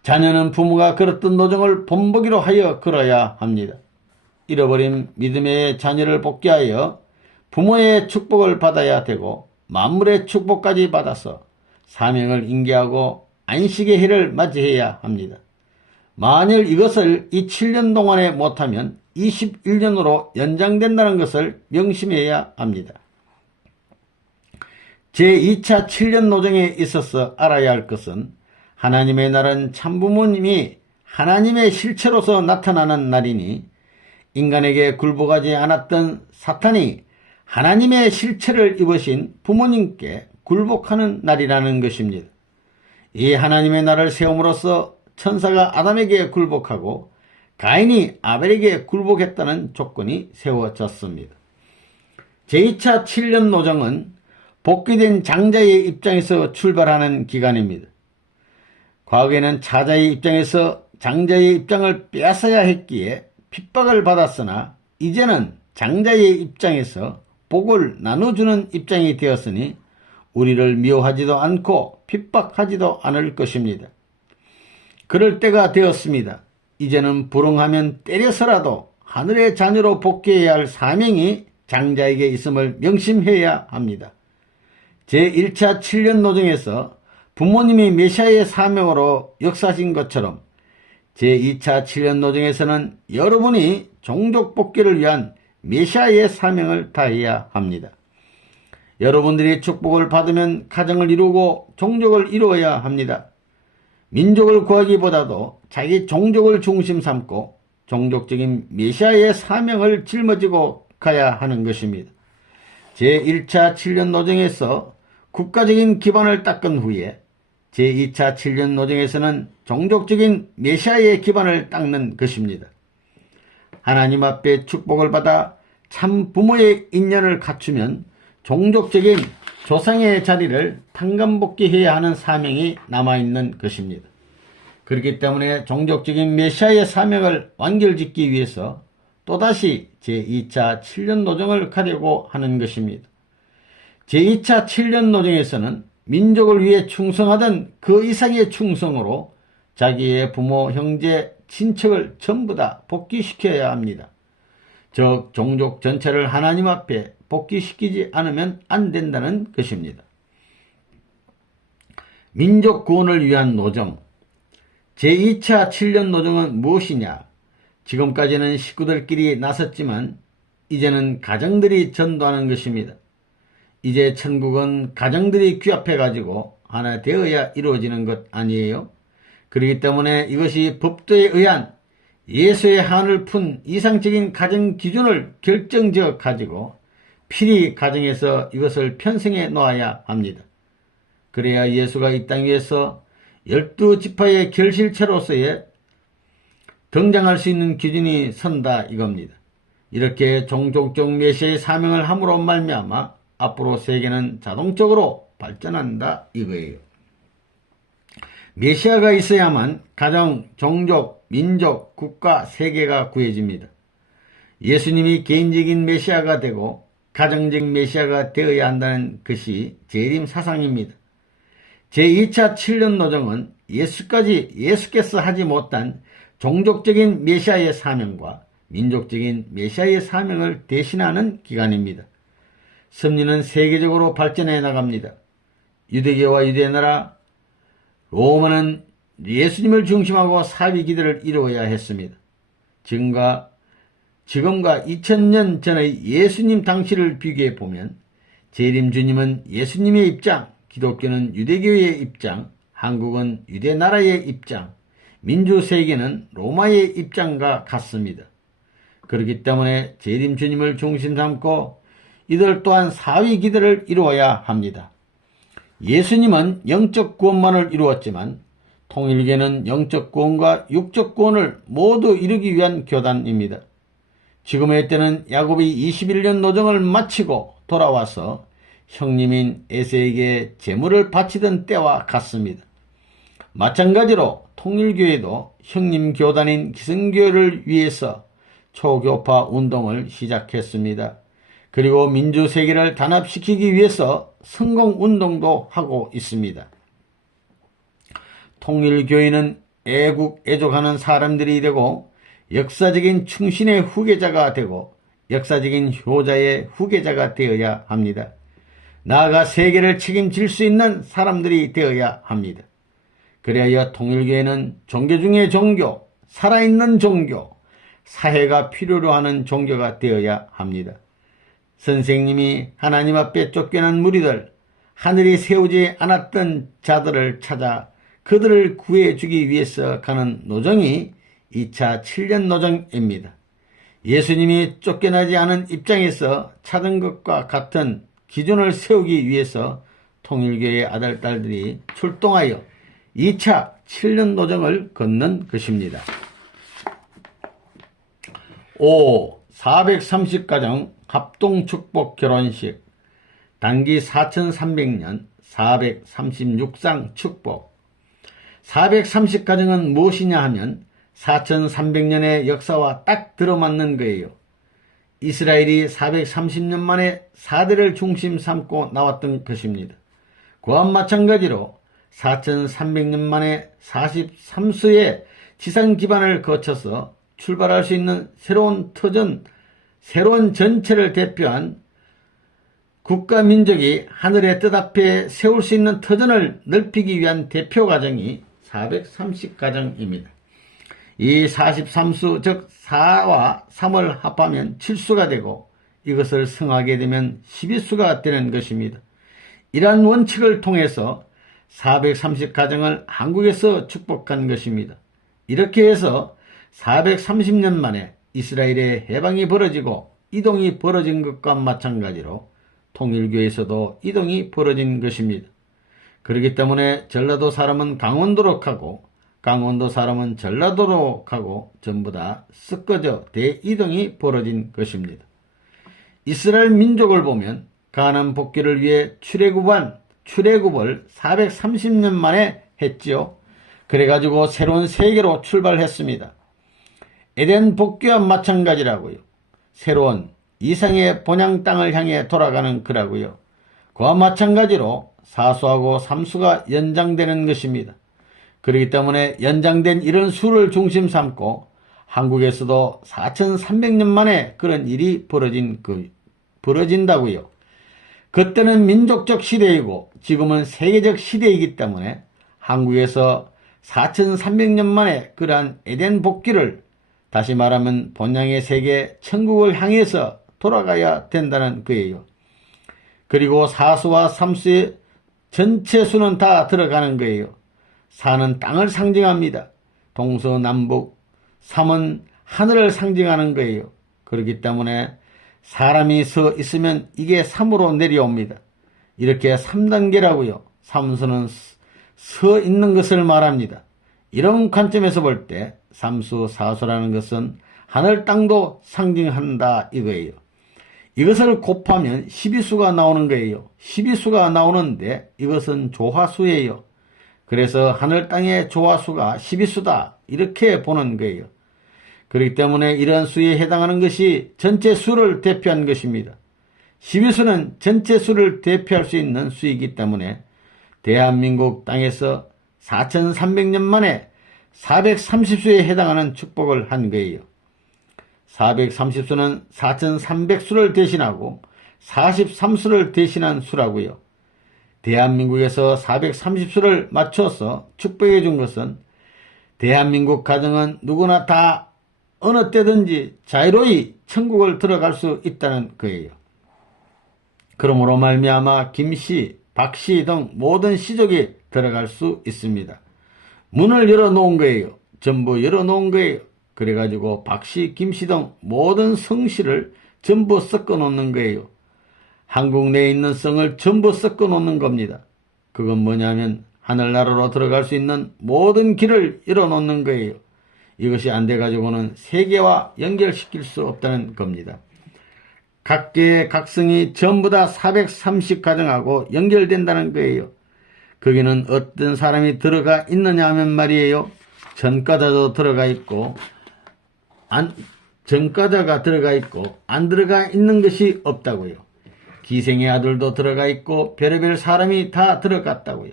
자녀는 부모가 걸었던 노정을 본보기로 하여 걸어야 합니다. 잃어버린 믿음의 자녀를 복귀하여 부모의 축복을 받아야 되고 만물의 축복까지 받아서 사명을 인계하고 안식의 해를 맞이해야 합니다. 만일 이것을 이 7년 동안에 못하면 21년으로 연장된다는 것을 명심해야 합니다. 제2차 7년 노정에 있어서 알아야 할 것은 하나님의 날은 참부모님이 하나님의 실체로서 나타나는 날이니 인간에게 굴복하지 않았던 사탄이 하나님의 실체를 입으신 부모님께 굴복하는 날이라는 것입니다. 이 하나님의 날을 세움으로써 천사가 아담에게 굴복하고 가인이 아벨에게 굴복했다는 조건이 세워졌습니다. 제2차 7년 노정은 복귀된 장자의 입장에서 출발하는 기간입니다. 과거에는 차자의 입장에서 장자의 입장을 빼앗아야 했기에 핍박을 받았으나 이제는 장자의 입장에서 복을 나눠주는 입장이 되었으니 우리를 미워하지도 않고 핍박하지도 않을 것입니다. 그럴 때가 되었습니다. 이제는 불응하면 때려서라도 하늘의 자녀로 복귀해야 할 사명이 장자에게 있음을 명심해야 합니다. 제1차 7년 노정에서 부모님이 메시아의 사명으로 역사하신 것처럼 제2차 7년 노정에서는 여러분이 종족 복귀를 위한 메시아의 사명을 다해야 합니다. 여러분들이 축복을 받으면 가정을 이루고 종족을 이루어야 합니다. 민족을 구하기보다도 자기 종족을 중심 삼고 종족적인 메시아의 사명을 짊어지고 가야 하는 것입니다. 제1차 7년 노정에서 국가적인 기반을 닦은 후에 제2차 7년 노정에서는 종족적인 메시아의 기반을 닦는 것입니다. 하나님 앞에 축복을 받아 참 부모의 인연을 갖추면 종족적인 조상의 자리를 탕감복귀해야 하는 사명이 남아있는 것입니다. 그렇기 때문에 종족적인 메시아의 사명을 완결짓기 위해서 또다시 제2차 7년 노정을 가려고 하는 것입니다. 제2차 7년 노정에서는 민족을 위해 충성하던 그 이상의 충성으로 자기의 부모, 형제, 친척을 전부 다 복귀시켜야 합니다. 즉 종족 전체를 하나님 앞에 복귀시키지 않으면 안 된다는 것입니다. 민족 구원을 위한 노정. 제2차 7년 노정은 무엇이냐? 지금까지는 식구들끼리 나섰지만 이제는 가정들이 전도하는 것입니다. 이제 천국은 가정들이 귀합해가지고 하나 되어야 이루어지는 것 아니에요? 그렇기 때문에 이것이 법도에 의한 예수의 한을 푼 이상적인 가정 기준을 결정지어 가지고 필히 가정에서 이것을 편성해 놓아야 합니다. 그래야 예수가 이 땅 위에서 12지파의 결실체로서의 등장할 수 있는 기준이 선다 이겁니다. 이렇게 종족적 메시아의 사명을 함으로 말미암아 앞으로 세계는 자동적으로 발전한다 이거예요. 메시아가 있어야만 가정, 종족, 민족, 국가, 세계가 구해집니다. 예수님이 개인적인 메시아가 되고 가정적 메시아가 되어야 한다는 것이 재림 사상입니다. 제2차 7년 노정은 예수께서 하지 못한 종족적인 메시아의 사명과 민족적인 메시아의 사명을 대신하는 기간입니다. 섭리는 세계적으로 발전해 나갑니다. 유대교와 유대나라, 로마는 예수님을 중심하고 사위 기대를 이루어야 했습니다. 지금과 2000년 전의 예수님 당시를 비교해 보면 재림 주님은 예수님의 입장, 기독교는 유대교의 입장, 한국은 유대나라의 입장, 민주세계는 로마의 입장과 같습니다. 그렇기 때문에 재림 주님을 중심 삼고 이들 또한 사위 기대를 이루어야 합니다. 예수님은 영적 구원만을 이루었지만 통일교는 영적 구원과 육적 구원을 모두 이루기 위한 교단입니다. 지금의 때는 야곱이 21년 노정을 마치고 돌아와서 형님인 에세에게 제물을 바치던 때와 같습니다. 마찬가지로 통일교회도 형님 교단인 기성교회를 위해서 초교파 운동을 시작했습니다. 그리고 민주세계를 단합시키기 위해서 성공운동도 하고 있습니다. 통일교회는 애국, 애족하는 사람들이 되고 역사적인 충신의 후계자가 되고 역사적인 효자의 후계자가 되어야 합니다. 나아가 세계를 책임질 수 있는 사람들이 되어야 합니다. 그래야 통일교회는 종교 중의 종교, 살아있는 종교, 사회가 필요로 하는 종교가 되어야 합니다. 선생님이 하나님 앞에 쫓겨난 무리들, 하늘이 세우지 않았던 자들을 찾아 그들을 구해주기 위해서 가는 노정이 2차 7년 노정입니다. 예수님이 쫓겨나지 않은 입장에서 찾은 것과 같은 기준을 세우기 위해서 통일교의 아들, 딸들이 출동하여 2차 7년 노정을 걷는 것입니다. 5. 430가정 합동축복 결혼식 단기 4300년 436상 축복 430가정은 무엇이냐 하면 4300년의 역사와 딱 들어맞는 거예요. 이스라엘이 430년 만에 4대를 중심 삼고 나왔던 것입니다. 그와 마찬가지로 4300년 만에 43수의 지상 기반을 거쳐서 출발할 수 있는 새로운 전체를 대표한 국가 민족이 하늘의 뜻 앞에 세울 수 있는 터전을 넓히기 위한 대표 가정이 430가정입니다. 이 43수 즉 4와 3을 합하면 7수가 되고 이것을 승하게 되면 12수가 되는 것입니다. 이러한 원칙을 통해서 430가정을 한국에서 축복한 것입니다. 이렇게 해서 430년 만에 이스라엘의 해방이 벌어지고 이동이 벌어진 것과 마찬가지로 통일교에서도 이동이 벌어진 것입니다. 그렇기 때문에 전라도 사람은 강원도로 가고 강원도 사람은 전라도로 가고 전부 다 섞어져 대이동이 벌어진 것입니다. 이스라엘 민족을 보면 가나안 복귀를 위해 출애굽을 430년 만에 했지요. 그래가지고 새로운 세계로 출발했습니다. 에덴 복귀와 마찬가지라고요. 새로운 이상의 본향 땅을 향해 돌아가는 거라고요. 그와 마찬가지로 4수하고 3수가 연장되는 것입니다. 그렇기 때문에 연장된 이런 수를 중심 삼고 한국에서도 4300년 만에 그런 일이 벌어진다고요. 그때는 민족적 시대이고 지금은 세계적 시대이기 때문에 한국에서 4300년 만에 그러한 에덴 복귀를 다시 말하면 본향의 세계 천국을 향해서 돌아가야 된다는 거예요. 그리고 4수와 3수의 전체 수는 다 들어가는 거예요. 4는 땅을 상징합니다. 동서남북. 3은 하늘을 상징하는 거예요. 그렇기 때문에 사람이 서 있으면 이게 3으로 내려옵니다. 이렇게 3단계라고요. 삼수는 서 있는 것을 말합니다. 이런 관점에서 볼 때 삼수 사수라는 것은 하늘 땅도 상징한다 이거예요. 이것을 곱하면 12수가 나오는 거예요. 12수가 나오는데 이것은 조화수예요. 그래서 하늘 땅의 조화수가 12수다 이렇게 보는 거예요. 그렇기 때문에 이런 수에 해당하는 것이 전체 수를 대표한 것입니다. 12수는 전체 수를 대표할 수 있는 수이기 때문에 대한민국 땅에서 4300년 만에 430수에 해당하는 축복을 한 거예요. 430수는 4300수를 대신하고 43수를 대신한 수라고요. 대한민국에서 430수를 맞춰서 축복해 준 것은 대한민국 가정은 누구나 다 어느 때든지 자유로이 천국을 들어갈 수 있다는 거예요. 그러므로 말미암아 김씨, 박씨 등 모든 씨족이 들어갈 수 있습니다. 문을 열어놓은 거예요. 전부 열어놓은 거예요. 그래가지고 박씨, 김씨 등 모든 성씨를 전부 섞어놓는 거예요. 한국 내에 있는 성을 전부 섞어놓는 겁니다. 그건 뭐냐면 하늘나라로 들어갈 수 있는 모든 길을 열어놓는 거예요. 이것이 안 돼가지고는 세계와 연결시킬 수 없다는 겁니다. 각계의 각성이 전부 다 430가정하고 연결된다는 거예요. 거기는 어떤 사람이 들어가 있느냐 하면 말이에요. 전과자도 들어가 있고 전과자가 들어가 있고 안 들어가 있는 것이 없다고요. 기생의 아들도 들어가 있고 별의별 사람이 다 들어갔다고요.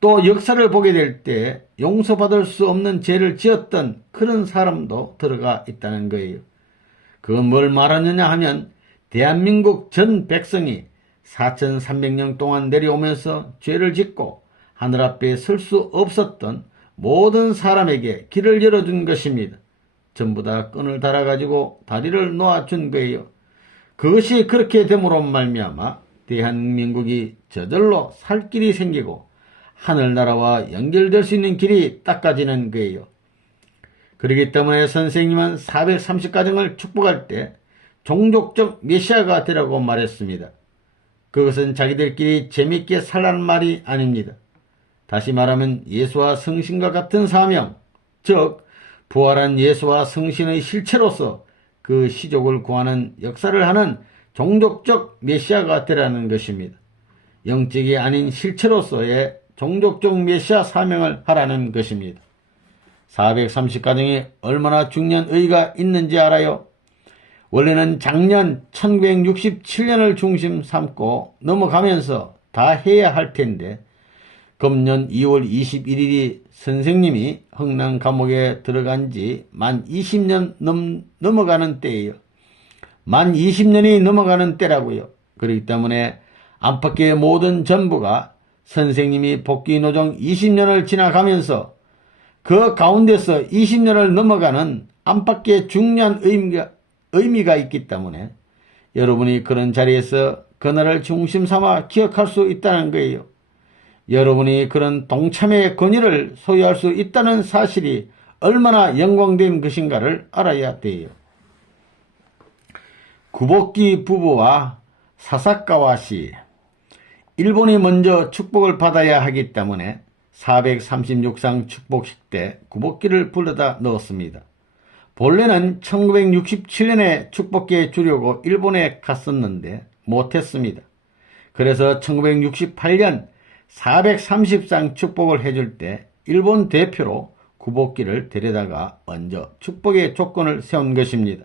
또 역사를 보게 될 때 용서받을 수 없는 죄를 지었던 그런 사람도 들어가 있다는 거예요. 그건 뭘 말하느냐 하면 대한민국 전 백성이 4300년 동안 내려오면서 죄를 짓고 하늘 앞에 설 수 없었던 모든 사람에게 길을 열어준 것입니다. 전부 다 끈을 달아가지고 다리를 놓아준 거예요. 그것이 그렇게 됨으로 말미암아 대한민국이 저절로 살 길이 생기고 하늘나라와 연결될 수 있는 길이 닦아지는 거예요. 그렇기 때문에 선생님은 430가정을 축복할 때 종족적 메시아가 되라고 말했습니다. 그것은 자기들끼리 재밌게 살라는 말이 아닙니다. 다시 말하면 예수와 성신과 같은 사명, 즉 부활한 예수와 성신의 실체로서 그 시족을 구하는 역사를 하는 종족적 메시아가 되라는 것입니다. 영적이 아닌 실체로서의 종족적 메시아 사명을 하라는 것입니다. 430가정이 얼마나 중요한 의의가 있는지 알아요? 원래는 작년 1967년을 중심 삼고 넘어가면서 다 해야 할 텐데 금년 2월 21일이 선생님이 흥남 감옥에 들어간 지 만 20년 넘어가는 때예요. 만 20년이 넘어가는 때라고요. 그렇기 때문에 안팎의 모든 전부가 선생님이 복귀노정 20년을 지나가면서 그 가운데서 20년을 넘어가는 안팎의 중요한 의미가 있기 때문에 여러분이 그런 자리에서 그날을 중심 삼아 기억할 수 있다는 거예요. 여러분이 그런 동참의 권위를 소유할 수 있다는 사실이 얼마나 영광된 것인가를 알아야 돼요. 구복기 부부와 사사카와 씨, 일본이 먼저 축복을 받아야 하기 때문에 436상 축복식 때 구복기를 불러다 넣었습니다. 본래는 1967년에 축복기에 주려고 일본에 갔었는데 못했습니다. 그래서 1968년 430상 축복을 해줄 때 일본 대표로 구복기를 데려다가 먼저 축복의 조건을 세운 것입니다.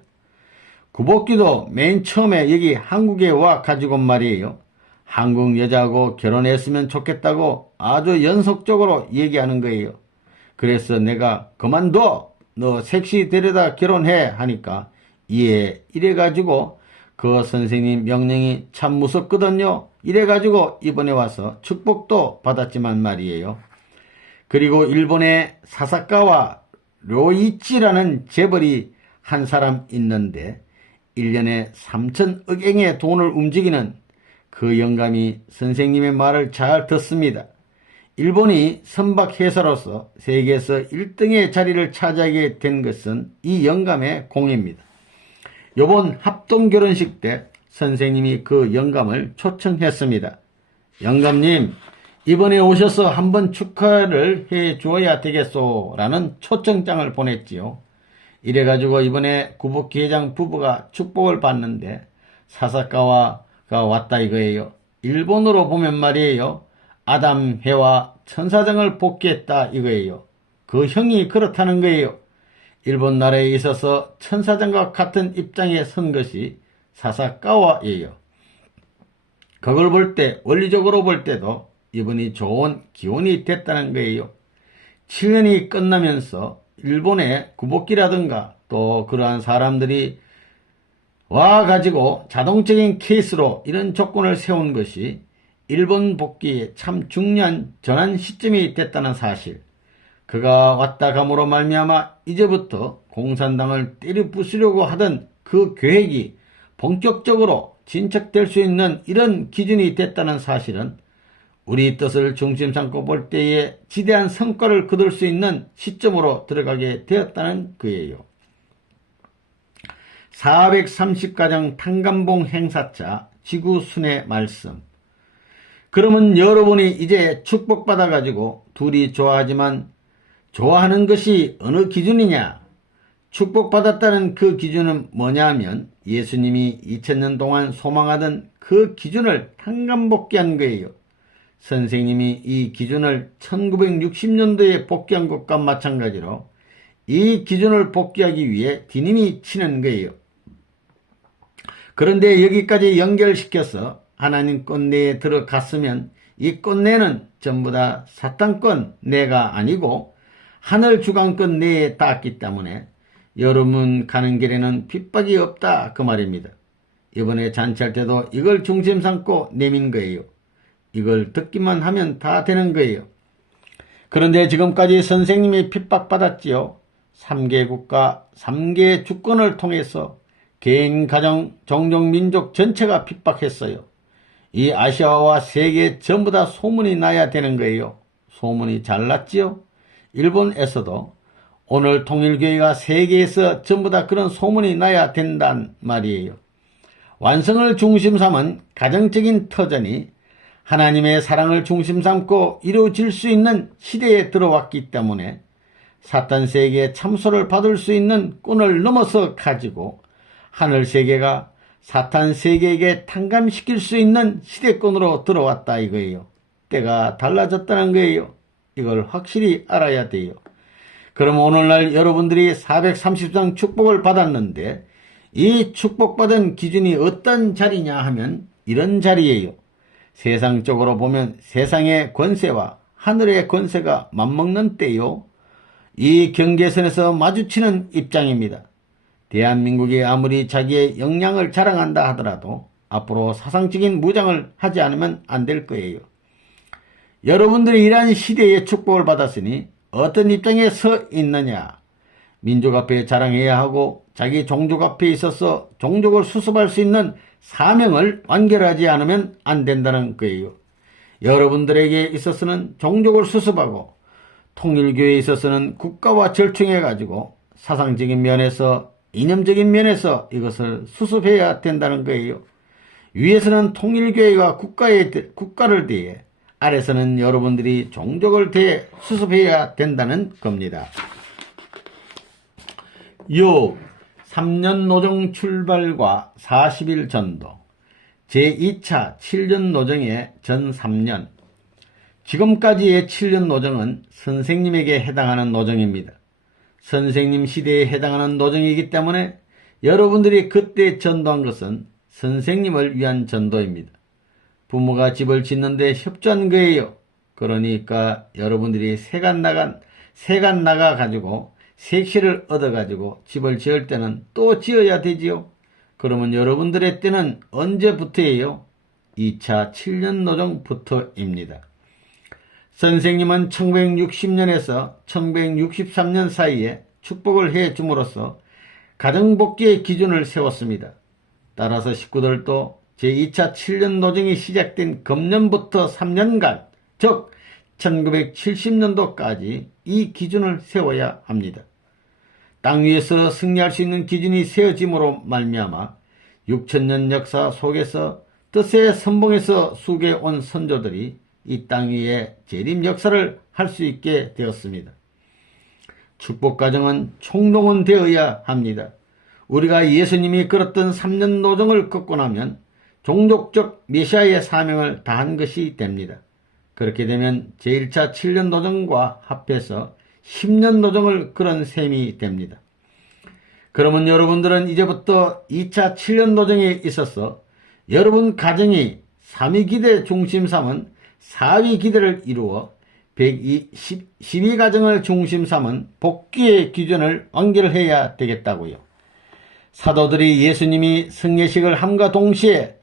구복기도 맨 처음에 여기 한국에 와 가지고 말이에요. 한국 여자하고 결혼했으면 좋겠다고 아주 연속적으로 얘기하는 거예요. 그래서 내가 그만둬! 너 섹시 데려다 결혼해! 하니까 예, 이래가지고 그 선생님 명령이 참 무섭거든요. 이래가지고 이번에 와서 축복도 받았지만 말이에요. 그리고 일본의 사사카와 료이치라는 재벌이 한 사람 있는데 1년에 3천억엔의 돈을 움직이는 그 영감이 선생님의 말을 잘 듣습니다. 일본이 선박회사로서 세계에서 1등의 자리를 차지하게 된 것은 이 영감의 공입니다. 이번 합동결혼식 때 선생님이 그 영감을 초청했습니다. 영감님, 이번에 오셔서 한번 축하를 해 주어야 되겠소 라는 초청장을 보냈지요. 이래가지고 이번에 구복기 회장 부부가 축복을 받는데 사사카와가 왔다 이거예요. 일본어로 보면 말이에요. 아담 해와 천사장을 복귀했다 이거예요. 그 형이 그렇다는 거예요. 일본 나라에 있어서 천사장과 같은 입장에 선 것이 사사카와예요. 그걸 볼 때, 원리적으로 볼 때도 이번이 좋은 기운이 됐다는 거예요. 7년이 끝나면서 일본의 구복기라든가 또 그러한 사람들이 와가지고 자동적인 케이스로 이런 조건을 세운 것이 일본 복귀에 참 중요한 전환 시점이 됐다는 사실. 그가 왔다 감으로 말미암아 이제부터 공산당을 때려 부수려고 하던 그 계획이 본격적으로 진척될 수 있는 이런 기준이 됐다는 사실은 우리 뜻을 중심 삼고 볼 때에 지대한 성과를 거둘 수 있는 시점으로 들어가게 되었다는 거예요. 430가정 탄감봉 행사차 지구순회 말씀. 그러면 여러분이 이제 축복받아가지고 둘이 좋아하지만 좋아하는 것이 어느 기준이냐? 축복받았다는 그 기준은 뭐냐면 예수님이 2000년 동안 소망하던 그 기준을 탄감복귀한 거예요. 선생님이 이 기준을 1960년도에 복귀한 것과 마찬가지로 이 기준을 복귀하기 위해 디님이 치는 거예요. 그런데 여기까지 연결시켜서 하나님 꽃내에 들어갔으면 이 꽃내는 전부 다 사탄권 내가 아니고 하늘 주관권 내에 닿았기 때문에 여러분 가는 길에는 핍박이 없다 그 말입니다. 이번에 잔치할 때도 이걸 중심 삼고 내민 거예요. 이걸 듣기만 하면 다 되는 거예요. 그런데 지금까지 선생님이 핍박받았지요. 3개 국가, 3개 주권을 통해서 개인, 가정, 종족, 민족 전체가 핍박했어요. 이 아시아와 세계 전부 다 소문이 나야 되는 거예요. 소문이 잘 났지요. 일본에서도 오늘 통일교회가 세계에서 전부 다 그런 소문이 나야 된단 말이에요. 완성을 중심 삼은 가정적인 터전이 하나님의 사랑을 중심 삼고 이루어질 수 있는 시대에 들어왔기 때문에 사탄 세계의 참소를 받을 수 있는 꾼을 넘어서 가지고 하늘 세계가 사탄 세계에게 탕감시킬 수 있는 시대권으로 들어왔다 이거예요. 때가 달라졌다는 거예요. 이걸 확실히 알아야 돼요. 그럼 오늘날 여러분들이 430장 축복을 받았는데 이 축복받은 기준이 어떤 자리냐 하면 이런 자리예요. 세상적으로 보면 세상의 권세와 하늘의 권세가 맞먹는 때요. 이 경계선에서 마주치는 입장입니다. 대한민국이 아무리 자기의 역량을 자랑한다 하더라도 앞으로 사상적인 무장을 하지 않으면 안 될 거예요. 여러분들이 이러한 시대에 축복을 받았으니 어떤 입장에 서 있느냐? 민족 앞에 자랑해야 하고 자기 종족 앞에 있어서 종족을 수습할 수 있는 사명을 완결하지 않으면 안 된다는 거예요. 여러분들에게 있어서는 종족을 수습하고 통일교회에 있어서는 국가와 절충해가지고 사상적인 면에서 이념적인 면에서 이것을 수습해야 된다는 거예요. 위에서는 통일교회가 국가를 대해 아래서는 여러분들이 종족을 대해 수습해야 된다는 겁니다. 6. 3년 노정 출발과 40일 전도 제2차 7년 노정의 전 3년 지금까지의 7년 노정은 선생님에게 해당하는 노정입니다. 선생님 시대에 해당하는 노정이기 때문에 여러분들이 그때 전도한 것은 선생님을 위한 전도입니다. 부모가 집을 짓는데 협조한 거예요. 그러니까 여러분들이 세간 나가 가지고 색시를 얻어 가지고 집을 지을 때는 또 지어야 되지요. 그러면 여러분들의 때는 언제부터예요? 2차 7년 노정부터입니다. 선생님은 1960년에서 1963년 사이에 축복을 해 줌으로써 가정복귀의 기준을 세웠습니다. 따라서 식구들도 제2차 7년 노정이 시작된 금년부터 3년간, 즉 1970년도까지 이 기준을 세워야 합니다. 땅 위에서 승리할 수 있는 기준이 세워짐으로 말미암아 6천년 역사 속에서 뜻의 선봉에서 수고해온 선조들이 이 땅 위에 재림 역사를 할 수 있게 되었습니다. 축복과정은 총동원되어야 합니다. 우리가 예수님이 걸었던 3년 노정을 걷고 나면 종족적 메시아의 사명을 다한 것이 됩니다. 그렇게 되면 제1차 7년 노정과 합해서 10년 노정을 걸은 셈이 됩니다. 그러면 여러분들은 이제부터 2차 7년 노정에 있어서 여러분 가정이 3위 기대 중심 삼은 4위 기대를 이루어 112 가정을 중심 삼은 복귀의 기준을 완결해야 되겠다고요. 사도들이 예수님이 성례식을 함과 동시에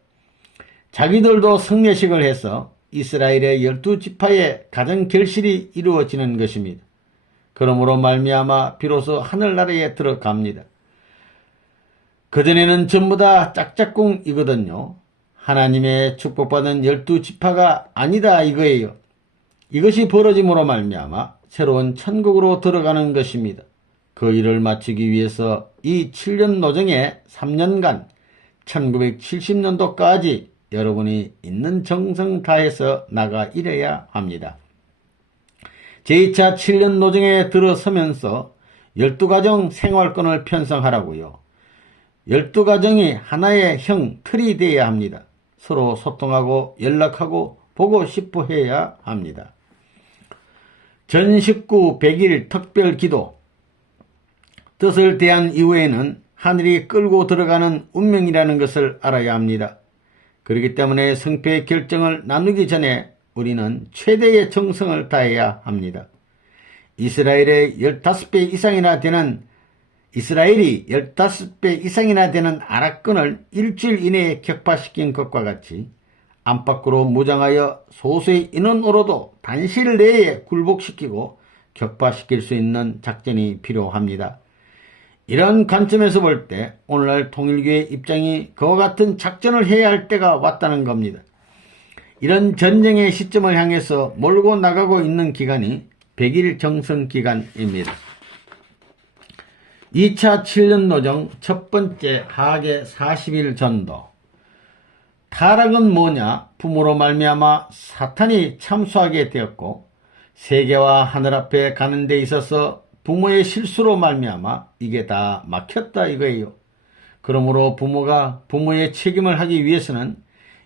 자기들도 성례식을 해서 이스라엘의 12지파의 가정 결실이 이루어지는 것입니다. 그러므로 말미암아 비로소 하늘나라에 들어갑니다. 그전에는 전부 다 짝짝꿍이거든요. 하나님의 축복받은 12지파가 아니다 이거예요. 이것이 벌어짐으로 말미암아 새로운 천국으로 들어가는 것입니다. 그 일을 마치기 위해서 이 7년 노정의 3년간 1970년도까지 여러분이 있는 정성 다해서 나가 일해야 합니다. 제2차 7년 노정에 들어서면서 12가정 생활권을 편성하라고요. 12가정이 하나의 형, 틀이 되어야 합니다. 서로 소통하고 연락하고 보고 싶어 해야 합니다. 전 식구 100일 특별 기도. 뜻을 대한 이후에는 하늘이 끌고 들어가는 운명이라는 것을 알아야 합니다. 그렇기 때문에 성패의 결정을 나누기 전에 우리는 최대의 정성을 다해야 합니다. 이스라엘이 15배 이상이나 되는 아랍권을 일주일 이내에 격파시킨 것과 같이 안팎으로 무장하여 소수의 인원으로도 단시일 내에 굴복시키고 격파시킬 수 있는 작전이 필요합니다. 이런 관점에서 볼 때 오늘날 통일교의 입장이 그와 같은 작전을 해야 할 때가 왔다는 겁니다. 이런 전쟁의 시점을 향해서 몰고 나가고 있는 기간이 100일 정성기간입니다. 2차 7년 노정 첫 번째 하계 40일 전도. 타락은 뭐냐? 부모로 말미암아 사탄이 참수하게 되었고 세계와 하늘 앞에 가는 데 있어서 부모의 실수로 말미암아 이게 다 막혔다 이거예요. 그러므로 부모가 부모의 책임을 하기 위해서는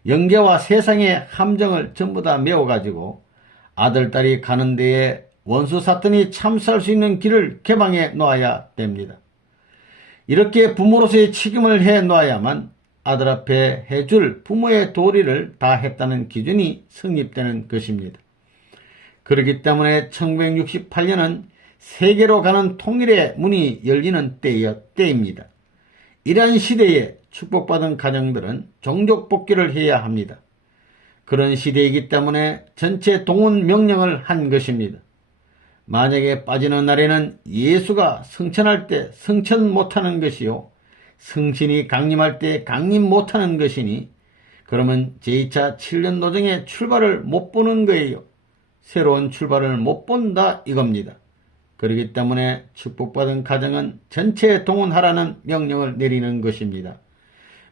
영계와 세상의 함정을 전부 다 메워가지고 아들, 딸이 가는 데에 원수 사탄이 참수할 수 있는 길을 개방해 놓아야 됩니다. 이렇게 부모로서의 책임을 해 놓아야만 아들 앞에 해줄 부모의 도리를 다 했다는 기준이 성립되는 것입니다. 그렇기 때문에 1968년은 세계로 가는 통일의 문이 열리는 때입니다. 이러한 시대에 축복받은 가정들은 종족 복귀를 해야 합니다. 그런 시대이기 때문에 전체 동원 명령을 한 것입니다. 만약에 빠지는 날에는 예수가 승천할 때 승천 못하는 것이요 성신이 강림할 때 강림 못하는 것이니 그러면 제2차 7년 노정의 출발을 못 보는 거예요. 새로운 출발을 못 본다 이겁니다. 그렇기 때문에 축복받은 가정은 전체 동원하라는 명령을 내리는 것입니다.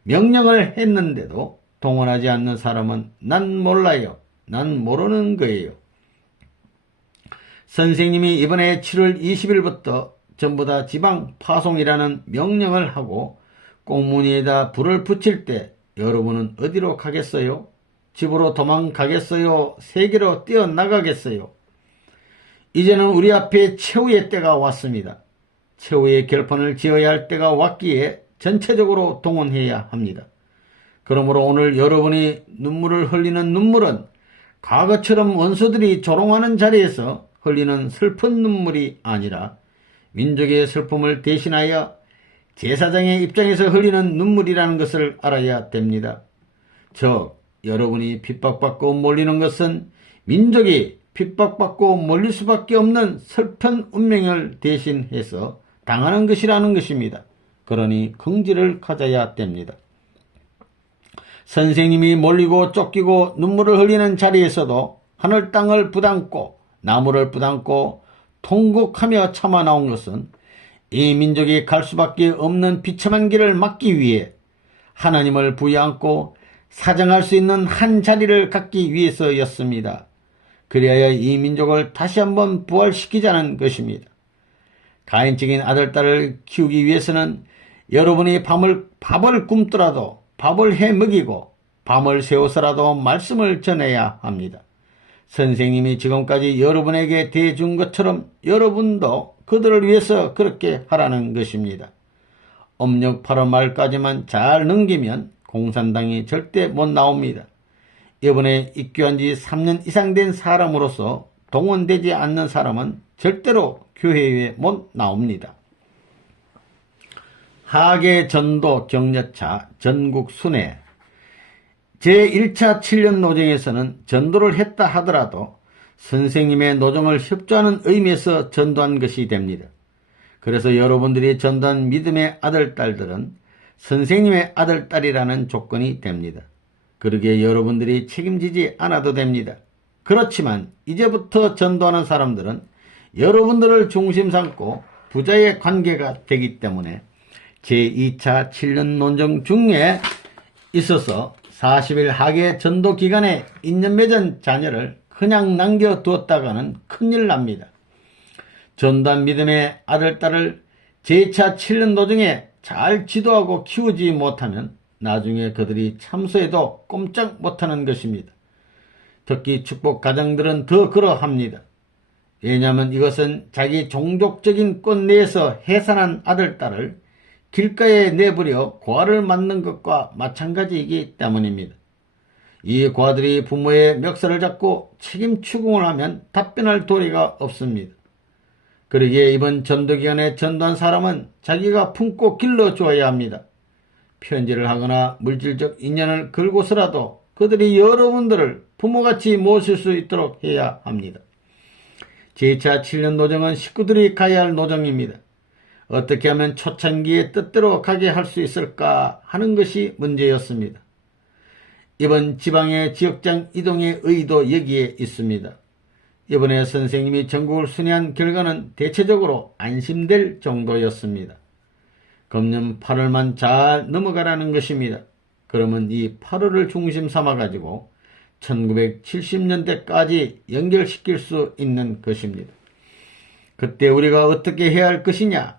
명령을 했는데도 동원하지 않는 사람은 난 몰라요. 난 모르는 거예요. 선생님이 이번에 7월 20일부터 전부 다 지방 파송이라는 명령을 하고 꽁무니에다 불을 붙일 때 여러분은 어디로 가겠어요? 집으로 도망가겠어요? 세계로 뛰어나가겠어요? 이제는 우리 앞에 최후의 때가 왔습니다. 최후의 결판을 지어야 할 때가 왔기에 전체적으로 동원해야 합니다. 그러므로 오늘 여러분이 눈물을 흘리는 눈물은 과거처럼 원수들이 조롱하는 자리에서 흘리는 슬픈 눈물이 아니라 민족의 슬픔을 대신하여 제사장의 입장에서 흘리는 눈물이라는 것을 알아야 됩니다. 즉 여러분이 핍박받고 몰리는 것은 민족이 핍박받고 몰릴 수밖에 없는 슬픈 운명을 대신해서 당하는 것이라는 것입니다. 그러니 긍지를 가져야 됩니다. 선생님이 몰리고 쫓기고 눈물을 흘리는 자리에서도 하늘 땅을 부담고 나무를 부담고 통곡하며 참아 나온 것은 이 민족이 갈 수밖에 없는 비참한 길을 막기 위해 하나님을 부여안고 사정할 수 있는 한 자리를 갖기 위해서였습니다. 그리하여 이 민족을 다시 한번 부활시키자는 것입니다. 가인적인 아들딸을 키우기 위해서는 여러분이 밥을 굶더라도 밥을 해 먹이고 밤을 새워서라도 말씀을 전해야 합니다. 선생님이 지금까지 여러분에게 대해준 것처럼 여러분도 그들을 위해서 그렇게 하라는 것입니다. 음력 8월 말까지만 잘 넘기면 공산당이 절대 못 나옵니다. 이번에 입교한 지 3년 이상 된 사람으로서 동원되지 않는 사람은 절대로 교회에 못 나옵니다. 하계 전도 격려차 전국 순회 제1차 7년 노정에서는 전도를 했다 하더라도 선생님의 노정을 협조하는 의미에서 전도한 것이 됩니다. 그래서 여러분들이 전도한 믿음의 아들, 딸들은 선생님의 아들, 딸이라는 조건이 됩니다. 그러기에 여러분들이 책임지지 않아도 됩니다. 그렇지만 이제부터 전도하는 사람들은 여러분들을 중심 삼고 부자의 관계가 되기 때문에 제2차 7년 논정 중에 있어서 40일 하계 전도 기간에 인연 맺은 자녀를 그냥 남겨두었다가는 큰일 납니다. 전도한 믿음의 아들, 딸을 제2차 7년 노정에 잘 지도하고 키우지 못하면 나중에 그들이 참소해도 꼼짝 못하는 것입니다. 특히 축복 가정들은 더 그러합니다. 왜냐하면 이것은 자기 종족적인 꽃 내에서 해산한 아들, 딸을 길가에 내버려 고아를 맞는 것과 마찬가지이기 때문입니다. 이 고아들이 부모의 멱살을 잡고 책임 추궁을 하면 답변할 도리가 없습니다. 그러기에 이번 전도기간에 전도한 사람은 자기가 품고 길러주어야 합니다. 편지를 하거나 물질적 인연을 걸고서라도 그들이 여러분들을 부모같이 모실 수 있도록 해야 합니다. 제2차 7년 노정은 식구들이 가야 할 노정입니다. 어떻게 하면 초창기의 뜻대로 가게 할 수 있을까 하는 것이 문제였습니다. 이번 지방의 지역장 이동의 의의도 여기에 있습니다. 이번에 선생님이 전국을 순회한 결과는 대체적으로 안심될 정도였습니다. 금년 8월만 잘 넘어가라는 것입니다. 그러면 이 8월을 중심 삼아가지고 1970년대까지 연결시킬 수 있는 것입니다. 그때 우리가 어떻게 해야 할 것이냐?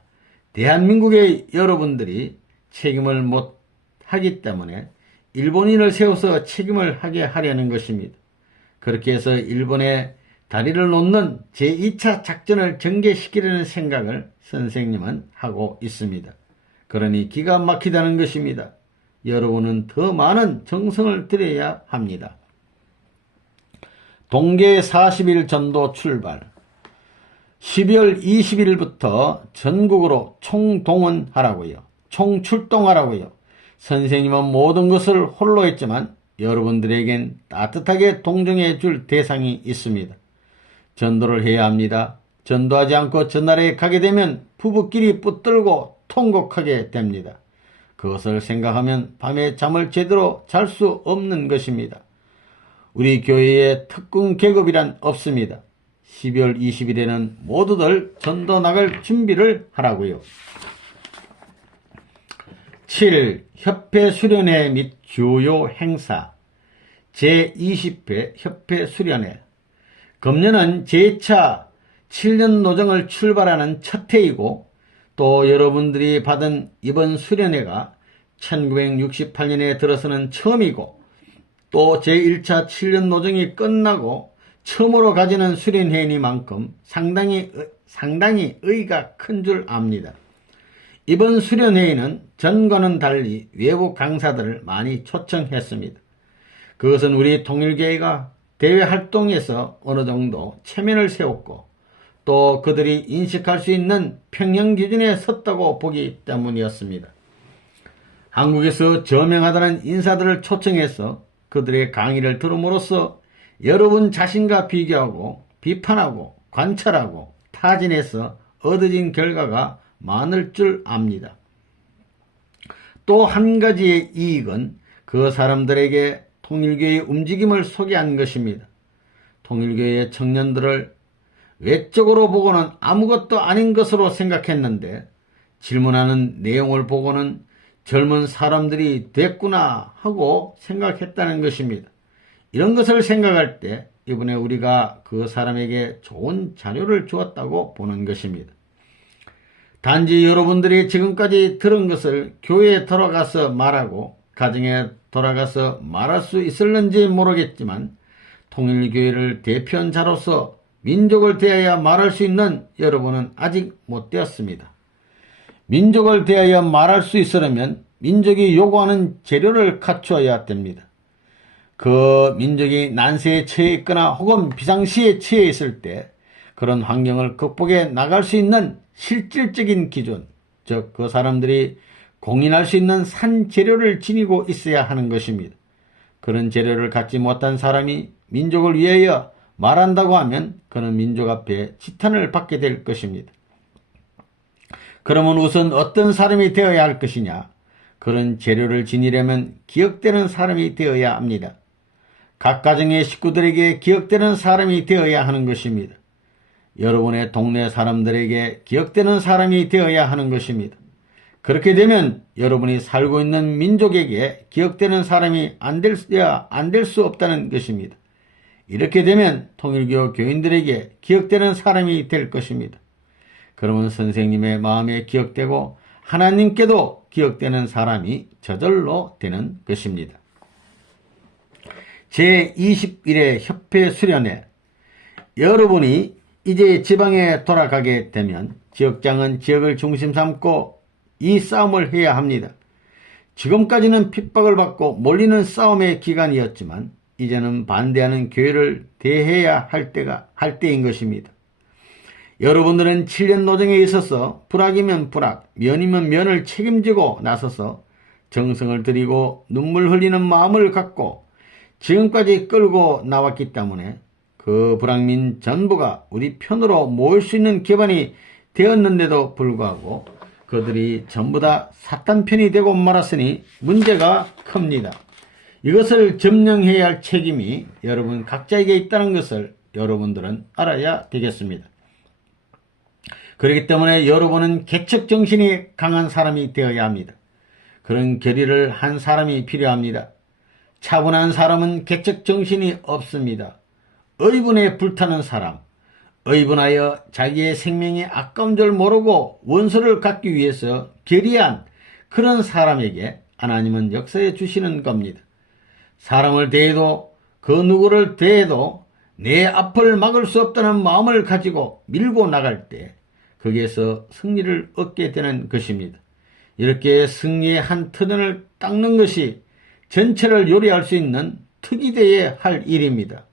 대한민국의 여러분들이 책임을 못 하기 때문에 일본인을 세워서 책임을 하게 하려는 것입니다. 그렇게 해서 일본에 다리를 놓는 제2차 작전을 전개시키려는 생각을 선생님은 하고 있습니다. 그러니 기가 막히다는 것입니다. 여러분은 더 많은 정성을 들여야 합니다. 동계 40일 전도 출발 12월 20일부터 전국으로 총동원하라고요. 총출동하라고요. 선생님은 모든 것을 홀로 했지만 여러분들에겐 따뜻하게 동정해 줄 대상이 있습니다. 전도를 해야 합니다. 전도하지 않고 전나라에 가게 되면 부부끼리 붙들고 통곡하게 됩니다. 그것을 생각하면 밤에 잠을 제대로 잘 수 없는 것입니다. 우리 교회에 특군 계급이란 없습니다. 12월 20일에는 모두들 전도 나갈 준비를 하라고요. 7. 협회 수련회 및 주요 행사 제20회 협회 수련회 금년은 제2차 7년 노정을 출발하는 첫 해이고 또 여러분들이 받은 이번 수련회가 1968년에 들어서는 처음이고 또 제1차 7년 노정이 끝나고 처음으로 가지는 수련회이니만큼 상당히 의의가 큰 줄 압니다. 이번 수련회의는 전과는 달리 외부 강사들을 많이 초청했습니다. 그것은 우리 통일교회가 대외 활동에서 어느 정도 체면을 세웠고 또 그들이 인식할 수 있는 평형 기준에 섰다고 보기 때문이었습니다. 한국에서 저명하다는 인사들을 초청해서 그들의 강의를 들음으로써 여러분 자신과 비교하고 비판하고 관찰하고 타진해서 얻어진 결과가 많을 줄 압니다. 또 한 가지의 이익은 그 사람들에게 통일교의 움직임을 소개한 것입니다. 통일교의 청년들을 외적으로 보고는 아무것도 아닌 것으로 생각했는데 질문하는 내용을 보고는 젊은 사람들이 됐구나 하고 생각했다는 것입니다. 이런 것을 생각할 때 이번에 우리가 그 사람에게 좋은 자료를 주었다고 보는 것입니다. 단지 여러분들이 지금까지 들은 것을 교회에 돌아가서 말하고 가정에 돌아가서 말할 수 있을는지 모르겠지만 통일교회를 대표한 자로서 민족을 대하여 말할 수 있는 여러분은 아직 못 되었습니다. 민족을 대하여 말할 수 있으려면 민족이 요구하는 재료를 갖추어야 됩니다. 그 민족이 난세에 처해 있거나 혹은 비상시에 처해 있을 때 그런 환경을 극복해 나갈 수 있는 실질적인 기준, 즉 그 사람들이 공인할 수 있는 산 재료를 지니고 있어야 하는 것입니다. 그런 재료를 갖지 못한 사람이 민족을 위하여 말한다고 하면 그는 민족 앞에 지탄을 받게 될 것입니다. 그러면 우선 어떤 사람이 되어야 할 것이냐? 그런 재료를 지니려면 기억되는 사람이 되어야 합니다. 각 가정의 식구들에게 기억되는 사람이 되어야 하는 것입니다. 여러분의 동네 사람들에게 기억되는 사람이 되어야 하는 것입니다. 그렇게 되면 여러분이 살고 있는 민족에게 기억되는 사람이 안 될 수 없다는 것입니다. 이렇게 되면 통일교 교인들에게 기억되는 사람이 될 것입니다. 그러면 선생님의 마음에 기억되고 하나님께도 기억되는 사람이 저절로 되는 것입니다. 제21회 협회 수련회, 여러분이 이제 지방에 돌아가게 되면 지역장은 지역을 중심 삼고 이 싸움을 해야 합니다. 지금까지는 핍박을 받고 몰리는 싸움의 기간이었지만 이제는 반대하는 교회를 대해야 할 때인 것입니다. 여러분들은 7년 노정에 있어서 불악이면 불악, 면이면 면을 책임지고 나서서 정성을 들이고 눈물 흘리는 마음을 갖고 지금까지 끌고 나왔기 때문에 그 불악민 전부가 우리 편으로 모일 수 있는 기반이 되었는데도 불구하고 그들이 전부 다 사탄 편이 되고 말았으니 문제가 큽니다. 이것을 점령해야 할 책임이 여러분 각자에게 있다는 것을 여러분들은 알아야 되겠습니다. 그렇기 때문에 여러분은 개척 정신이 강한 사람이 되어야 합니다. 그런 결의를 한 사람이 필요합니다. 차분한 사람은 개척 정신이 없습니다. 의분에 불타는 사람, 의분하여 자기의 생명이 아까운 줄 모르고 원수를 갖기 위해서 결의한 그런 사람에게 하나님은 역사해 주시는 겁니다. 사람을 대해도 그 누구를 대해도 내 앞을 막을 수 없다는 마음을 가지고 밀고 나갈 때 거기에서 승리를 얻게 되는 것입니다. 이렇게 승리의 한 터전을 닦는 것이 전체를 요리할 수 있는 특이대에 할 일입니다.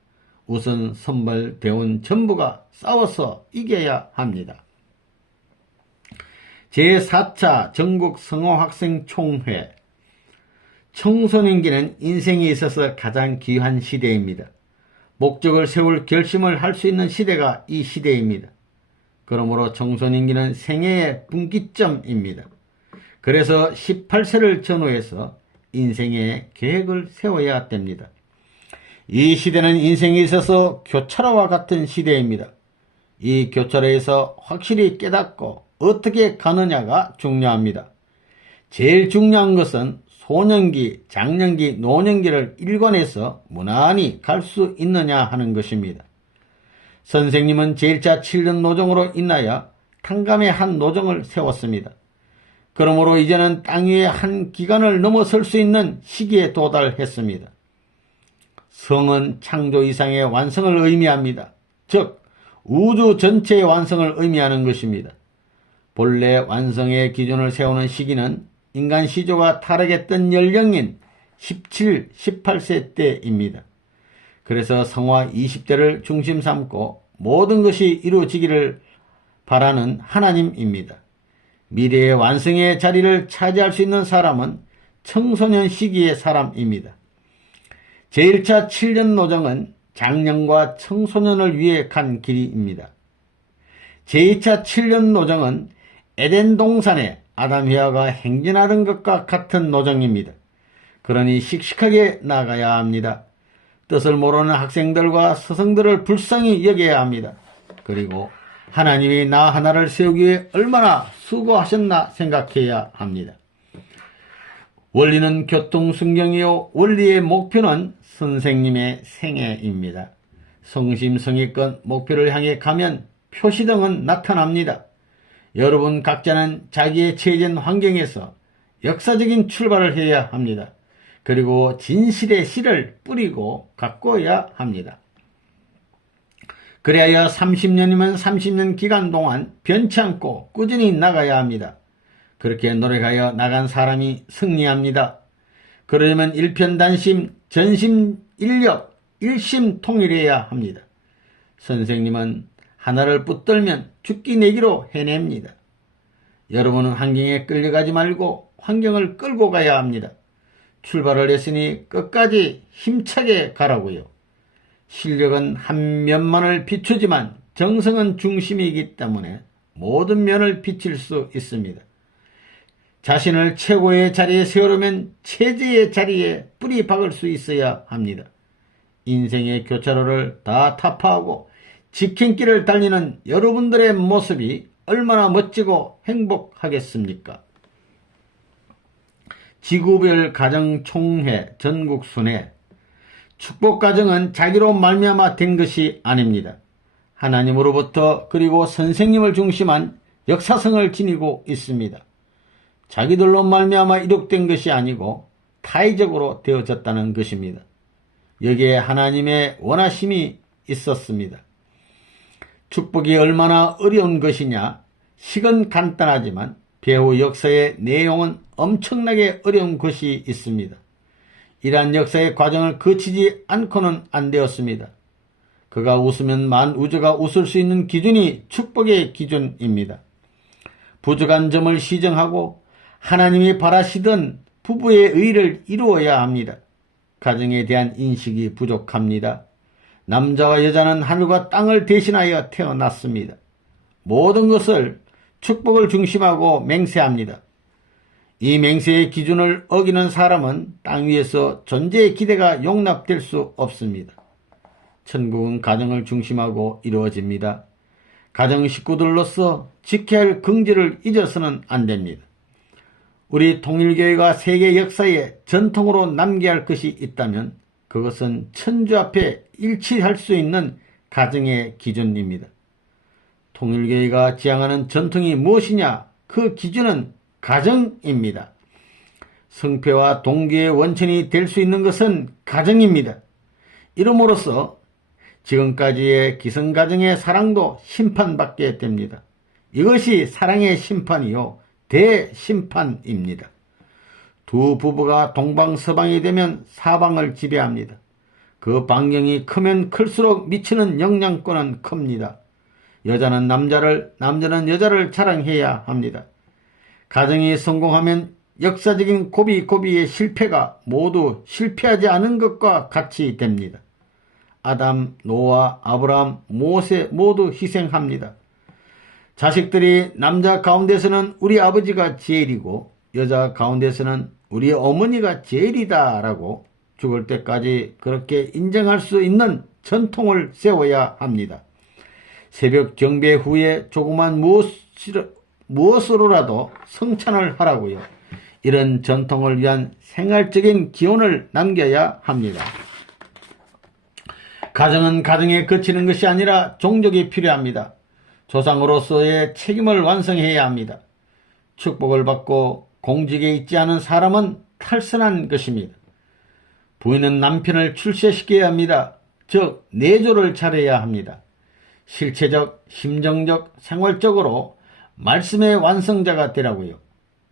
우선 선발대원 전부가 싸워서 이겨야 합니다. 제4차 전국 성호학생 총회, 청소년기는 인생에 있어서 가장 귀한 시대입니다. 목적을 세울 결심을 할 수 있는 시대가 이 시대입니다. 그러므로 청소년기는 생애의 분기점입니다. 그래서 18세를 전후해서 인생의 계획을 세워야 됩니다. 이 시대는 인생에 있어서 교차로와 같은 시대입니다. 이 교차로에서 확실히 깨닫고 어떻게 가느냐가 중요합니다. 제일 중요한 것은 소년기, 장년기, 노년기를 일관해서 무난히 갈 수 있느냐 하는 것입니다. 선생님은 제1차 7년 노정으로 인하여 탕감의 한 노정을 세웠습니다. 그러므로 이제는 땅 위의 한 기간을 넘어설 수 있는 시기에 도달했습니다. 성은 창조 이상의 완성을 의미합니다. 즉 우주 전체의 완성을 의미하는 것입니다. 본래 완성의 기준을 세우는 시기는 인간 시조가 타락했던 연령인 17, 18세 때입니다. 그래서 성화 20대를 중심 삼고 모든 것이 이루어지기를 바라는 하나님입니다. 미래의 완성의 자리를 차지할 수 있는 사람은 청소년 시기의 사람입니다. 제1차 7년 노정은 장년과 청소년을 위해 간 길입니다. 제2차 7년 노정은 에덴 동산에 아담 헤아가 행진하던 것과 같은 노정입니다. 그러니 씩씩하게 나가야 합니다. 뜻을 모르는 학생들과 스승들을 불쌍히 여겨야 합니다. 그리고 하나님이 나 하나를 세우기 위해 얼마나 수고하셨나 생각해야 합니다. 원리는 교통순경이요 원리의 목표는 선생님의 생애입니다. 성심성의껏 목표를 향해 가면 표시등은 나타납니다. 여러분 각자는 자기의 처해진 환경에서 역사적인 출발을 해야 합니다. 그리고 진실의 씨를 뿌리고 가꿔야 합니다. 그래야 30년이면 30년 기간 동안 변치 않고 꾸준히 나가야 합니다. 그렇게 노력하여 나간 사람이 승리합니다. 그러려면 일편단심, 전심인력, 일심통일해야 합니다. 선생님은 하나를 붙들면 죽기 내기로 해냅니다. 여러분은 환경에 끌려가지 말고 환경을 끌고 가야 합니다. 출발을 했으니 끝까지 힘차게 가라고요. 실력은 한 면만을 비추지만 정성은 중심이기 때문에 모든 면을 비칠 수 있습니다. 자신을 최고의 자리에 세우려면 최저의 자리에 뿌리 박을 수 있어야 합니다. 인생의 교차로를 다 타파하고 직행길을 달리는 여러분들의 모습이 얼마나 멋지고 행복하겠습니까? 지구별 가정 총회 전국순회 축복가정은 자기로 말미암아 된 것이 아닙니다. 하나님으로부터 그리고 선생님을 중심한 역사성을 지니고 있습니다. 자기들로 말미암아 이룩된 것이 아니고 타의적으로 되어졌다는 것입니다. 여기에 하나님의 원하심이 있었습니다. 축복이 얼마나 어려운 것이냐? 식은 간단하지만 배후 역사의 내용은 엄청나게 어려운 것이 있습니다. 이러한 역사의 과정을 거치지 않고는 안 되었습니다. 그가 웃으면 만우주가 웃을 수 있는 기준이 축복의 기준입니다. 부족한 점을 시정하고 하나님이 바라시던 부부의 의를 이루어야 합니다. 가정에 대한 인식이 부족합니다. 남자와 여자는 하늘과 땅을 대신하여 태어났습니다. 모든 것을 축복을 중심하고 맹세합니다. 이 맹세의 기준을 어기는 사람은 땅 위에서 존재의 기대가 용납될 수 없습니다. 천국은 가정을 중심하고 이루어집니다. 가정 식구들로서 지켜야 할 긍지를 잊어서는 안 됩니다. 우리 통일교회가 세계 역사에 전통으로 남겨야 할 것이 있다면 그것은 천주 앞에 일치할 수 있는 가정의 기준입니다. 통일교회가 지향하는 전통이 무엇이냐? 그 기준은 가정입니다. 성패와 동기의 원천이 될 수 있는 것은 가정입니다. 이름으로써 지금까지의 기성가정의 사랑도 심판받게 됩니다. 이것이 사랑의 심판이요 대심판입니다. 두 부부가 동방서방이 되면 사방을 지배합니다. 그 반경이 크면 클수록 미치는 영향권은 큽니다. 여자는 남자를, 남자는 여자를 자랑해야 합니다. 가정이 성공하면 역사적인 고비고비의 실패가 모두 실패하지 않은 것과 같이 됩니다. 아담, 노아, 아브라함, 모세 모두 희생합니다. 자식들이 남자 가운데서는 우리 아버지가 제일이고 여자 가운데서는 우리 어머니가 제일이다 라고 죽을 때까지 그렇게 인정할 수 있는 전통을 세워야 합니다. 새벽 경배 후에 조그만 무엇으로라도 성찬을 하라고요. 이런 전통을 위한 생활적인 기원을 남겨야 합니다. 가정은 가정에 그치는 것이 아니라 종족이 필요합니다. 조상으로서의 책임을 완성해야 합니다. 축복을 받고 공직에 있지 않은 사람은 탈선한 것입니다. 부인은 남편을 출세시켜야 합니다. 즉 내조를 잘해야 합니다. 실체적, 심정적, 생활적으로 말씀의 완성자가 되라고요.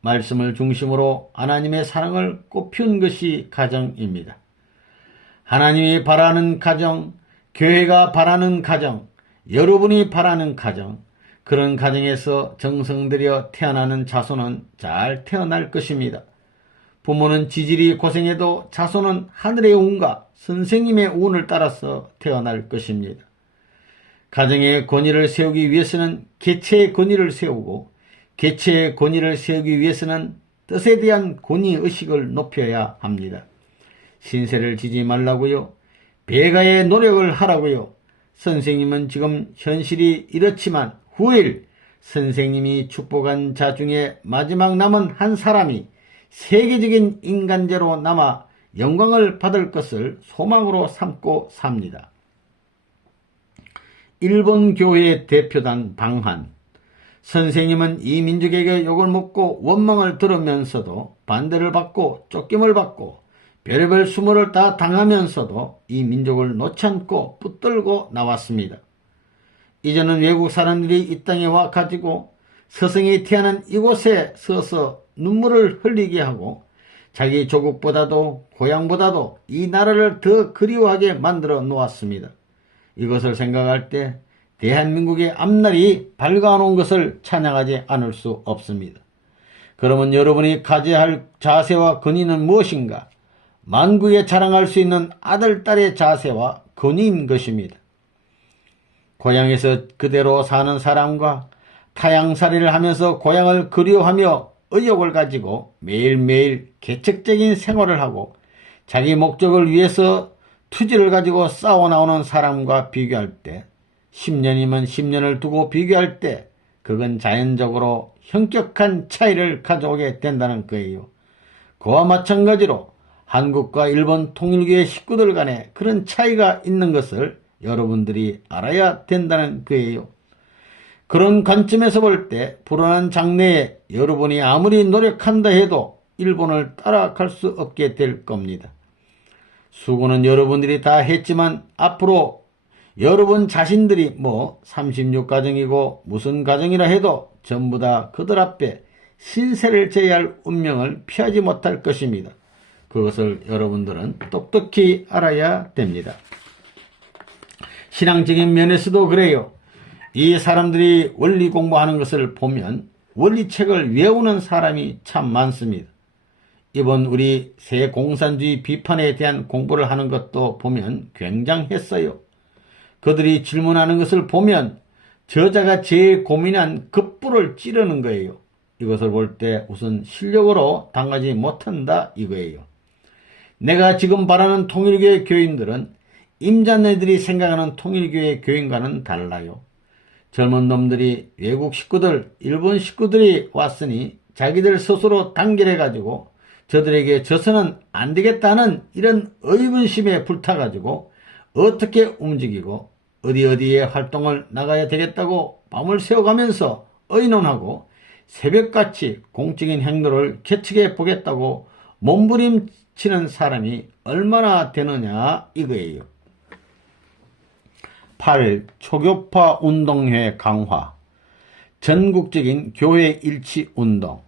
말씀을 중심으로 하나님의 사랑을 꽃피운 것이 가정입니다. 하나님이 바라는 가정, 교회가 바라는 가정, 여러분이 바라는 가정, 그런 가정에서 정성들여 태어나는 자손은 잘 태어날 것입니다. 부모는 지질이 고생해도 자손은 하늘의 운과 선생님의 운을 따라서 태어날 것입니다. 가정의 권위를 세우기 위해서는 개체의 권위를 세우고 개체의 권위를 세우기 위해서는 뜻에 대한 권위의식을 높여야 합니다. 신세를 지지 말라고요. 배가의 노력을 하라고요. 선생님은 지금 현실이 이렇지만 후일 선생님이 축복한 자 중에 마지막 남은 한 사람이 세계적인 인간재로 남아 영광을 받을 것을 소망으로 삼고 삽니다. 일본 교회의 대표단 방한. 선생님은 이 민족에게 욕을 먹고 원망을 들으면서도 반대를 받고 쫓김을 받고 별의별 수모를 다 당하면서도 이 민족을 놓지 않고 붙들고 나왔습니다. 이제는 외국 사람들이 이 땅에 와 가지고 스승이 태어난 이곳에 서서 눈물을 흘리게 하고 자기 조국보다도 고향보다도 이 나라를 더 그리워하게 만들어 놓았습니다. 이것을 생각할 때 대한민국의 앞날이 밝아온 것을 찬양하지 않을 수 없습니다. 그러면 여러분이 가져야 할 자세와 권위는 무엇인가? 만국에 자랑할 수 있는 아들, 딸의 자세와 권위인 것입니다. 고향에서 그대로 사는 사람과 타향살이를 하면서 고향을 그리워하며 의욕을 가지고 매일매일 개척적인 생활을 하고 자기 목적을 위해서 투지를 가지고 싸워 나오는 사람과 비교할 때 10년이면 10년을 두고 비교할 때 그건 자연적으로 현격한 차이를 가져오게 된다는 거예요. 그와 마찬가지로 한국과 일본 통일교의 식구들 간에 그런 차이가 있는 것을 여러분들이 알아야 된다는 거예요. 그런 관점에서 볼 때 불안한 장래에 여러분이 아무리 노력한다 해도 일본을 따라갈 수 없게 될 겁니다. 수고는 여러분들이 다 했지만 앞으로 여러분 자신들이 36가정이고 무슨 가정이라 해도 전부 다 그들 앞에 신세를 져야 할 운명을 피하지 못할 것입니다. 그것을 여러분들은 똑똑히 알아야 됩니다. 신앙적인 면에서도 그래요. 이 사람들이 원리 공부하는 것을 보면 원리책을 외우는 사람이 참 많습니다. 이번 우리 새 공산주의 비판에 대한 공부를 하는 것도 보면 굉장했어요. 그들이 질문하는 것을 보면 저자가 제일 고민한 급부를 찌르는 거예요. 이것을 볼 때 우선 실력으로 당하지 못한다 이거예요. 내가 지금 바라는 통일교의 교인들은 임자네들이 생각하는 통일교의 교인과는 달라요. 젊은 놈들이 외국 식구들, 일본 식구들이 왔으니 자기들 스스로 단결해가지고 저들에게 져서는 안 되겠다는 이런 의문심에 불타가지고 어떻게 움직이고 어디에 활동을 나가야 되겠다고 밤을 새워가면서 의논하고 새벽같이 공적인 행로를 개척해 보겠다고 몸부림치는 사람이 얼마나 되느냐 이거예요. 8. 초교파 운동회 강화. 전국적인 교회 일치 운동.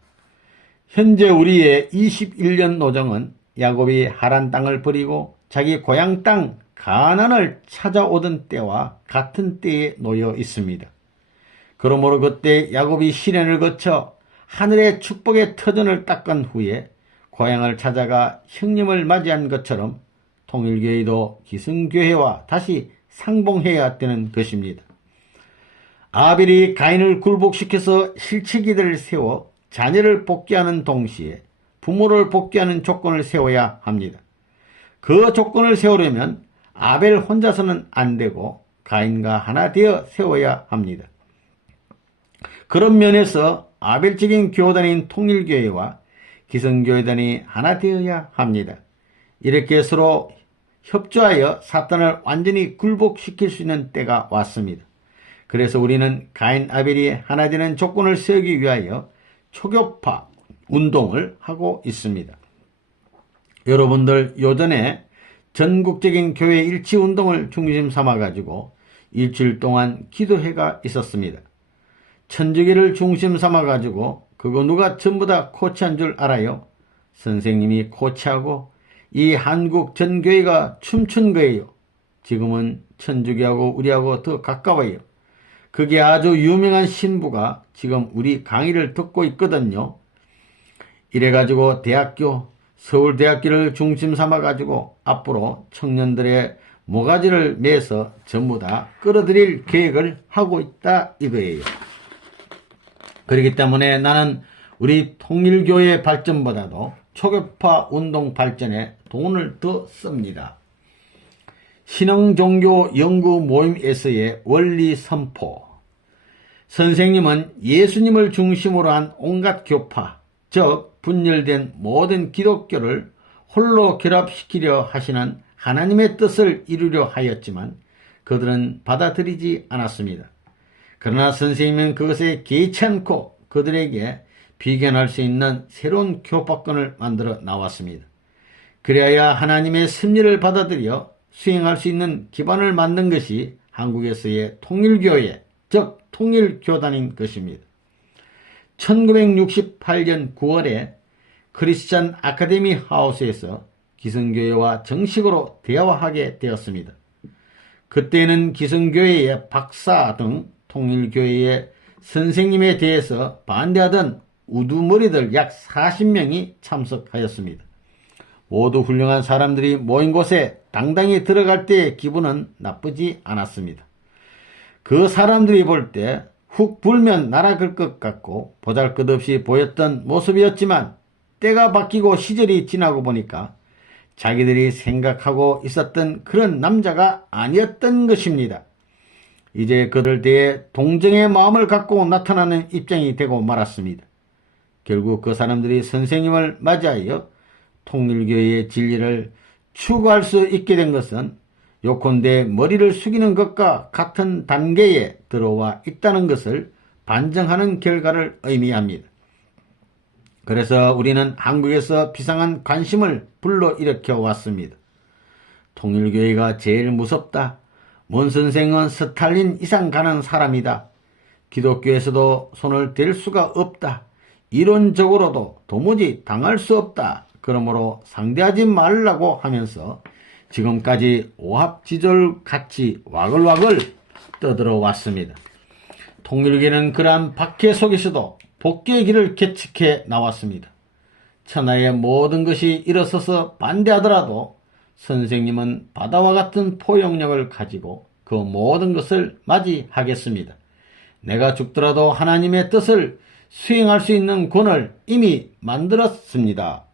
현재 우리의 21년 노정은 야곱이 하란 땅을 버리고 자기 고향 땅 가나안을 찾아오던 때와 같은 때에 놓여 있습니다. 그러므로 그때 야곱이 시련을 거쳐 하늘의 축복의 터전을 닦은 후에 고향을 찾아가 형님을 맞이한 것처럼 통일교회도 기성교회와 다시 상봉해야 되는 것입니다. 아벨이 가인을 굴복시켜서 실치기들을 세워 자녀를 복귀하는 동시에 부모를 복귀하는 조건을 세워야 합니다. 그 조건을 세우려면 아벨 혼자서는 안 되고 가인과 하나 되어 세워야 합니다. 그런 면에서 아벨적인 교단인 통일교회와 기성교회단이 하나 되어야 합니다. 이렇게 서로 협조하여 사탄을 완전히 굴복시킬 수 있는 때가 왔습니다. 그래서 우리는 가인 아벨이 하나 되는 조건을 세우기 위하여 초교파 운동을 하고 있습니다. 여러분들 요전에 전국적인 교회 일치 운동을 중심 삼아가지고 일주일 동안 기도회가 있었습니다. 천주교를 중심 삼아가지고 그거 누가 전부 다 코치한 줄 알아요? 선생님이 코치하고 이 한국 전교회가 춤춘 거예요. 지금은 천주교하고 우리하고 더 가까워요. 그게 아주 유명한 신부가 지금 우리 강의를 듣고 있거든요. 이래가지고 서울대학교를 중심 삼아가지고 앞으로 청년들의 모가지를 매서 전부 다 끌어들일 계획을 하고 있다 이거예요. 그렇기 때문에 나는 우리 통일교회 발전보다도 초교파 운동 발전에 돈을 더 씁니다. 신흥종교연구 모임에서의 원리 선포. 선생님은 예수님을 중심으로 한 온갖 교파, 즉 분열된 모든 기독교를 홀로 결합시키려 하시는 하나님의 뜻을 이루려 하였지만 그들은 받아들이지 않았습니다. 그러나 선생님은 그것에 개의치 않고 그들에게 비견할 수 있는 새로운 교파권을 만들어 나왔습니다. 그래야 하나님의 섭리를 받아들여 수행할 수 있는 기반을 만든 것이 한국에서의 통일교회, 즉 통일교단인 것입니다. 1968년 9월에 크리스찬 아카데미 하우스에서 기성교회와 정식으로 대화하게 되었습니다. 그때는 기성교회의 박사 등 통일교회의 선생님에 대해서 반대하던 우두머리들 약 40명이 참석하였습니다. 모두 훌륭한 사람들이 모인 곳에 당당히 들어갈 때의 기분은 나쁘지 않았습니다. 그 사람들이 볼 때 훅 불면 날아갈 것 같고 보잘것없이 보였던 모습이었지만 때가 바뀌고 시절이 지나고 보니까 자기들이 생각하고 있었던 그런 남자가 아니었던 것입니다. 이제 그들 대해 동정의 마음을 갖고 나타나는 입장이 되고 말았습니다. 결국 그 사람들이 선생님을 맞이하여 통일교회의 진리를 추구할 수 있게 된 것은 요컨대 머리를 숙이는 것과 같은 단계에 들어와 있다는 것을 반증하는 결과를 의미합니다. 그래서 우리는 한국에서 비상한 관심을 불러일으켜 왔습니다. 통일교회가 제일 무섭다. 문 선생은 스탈린 이상 가는 사람이다. 기독교에서도 손을 댈 수가 없다. 이론적으로도 도무지 당할 수 없다. 그러므로 상대하지 말라고 하면서 지금까지 오합지졸같이 와글와글 떠들어 왔습니다. 통일교는 그러한 박해 속에서도 복귀의 길을 개척해 나왔습니다. 천하의 모든 것이 일어서서 반대하더라도 선생님은 바다와 같은 포용력을 가지고 그 모든 것을 맞이하겠습니다. 내가 죽더라도 하나님의 뜻을 수행할 수 있는 권을 이미 만들었습니다.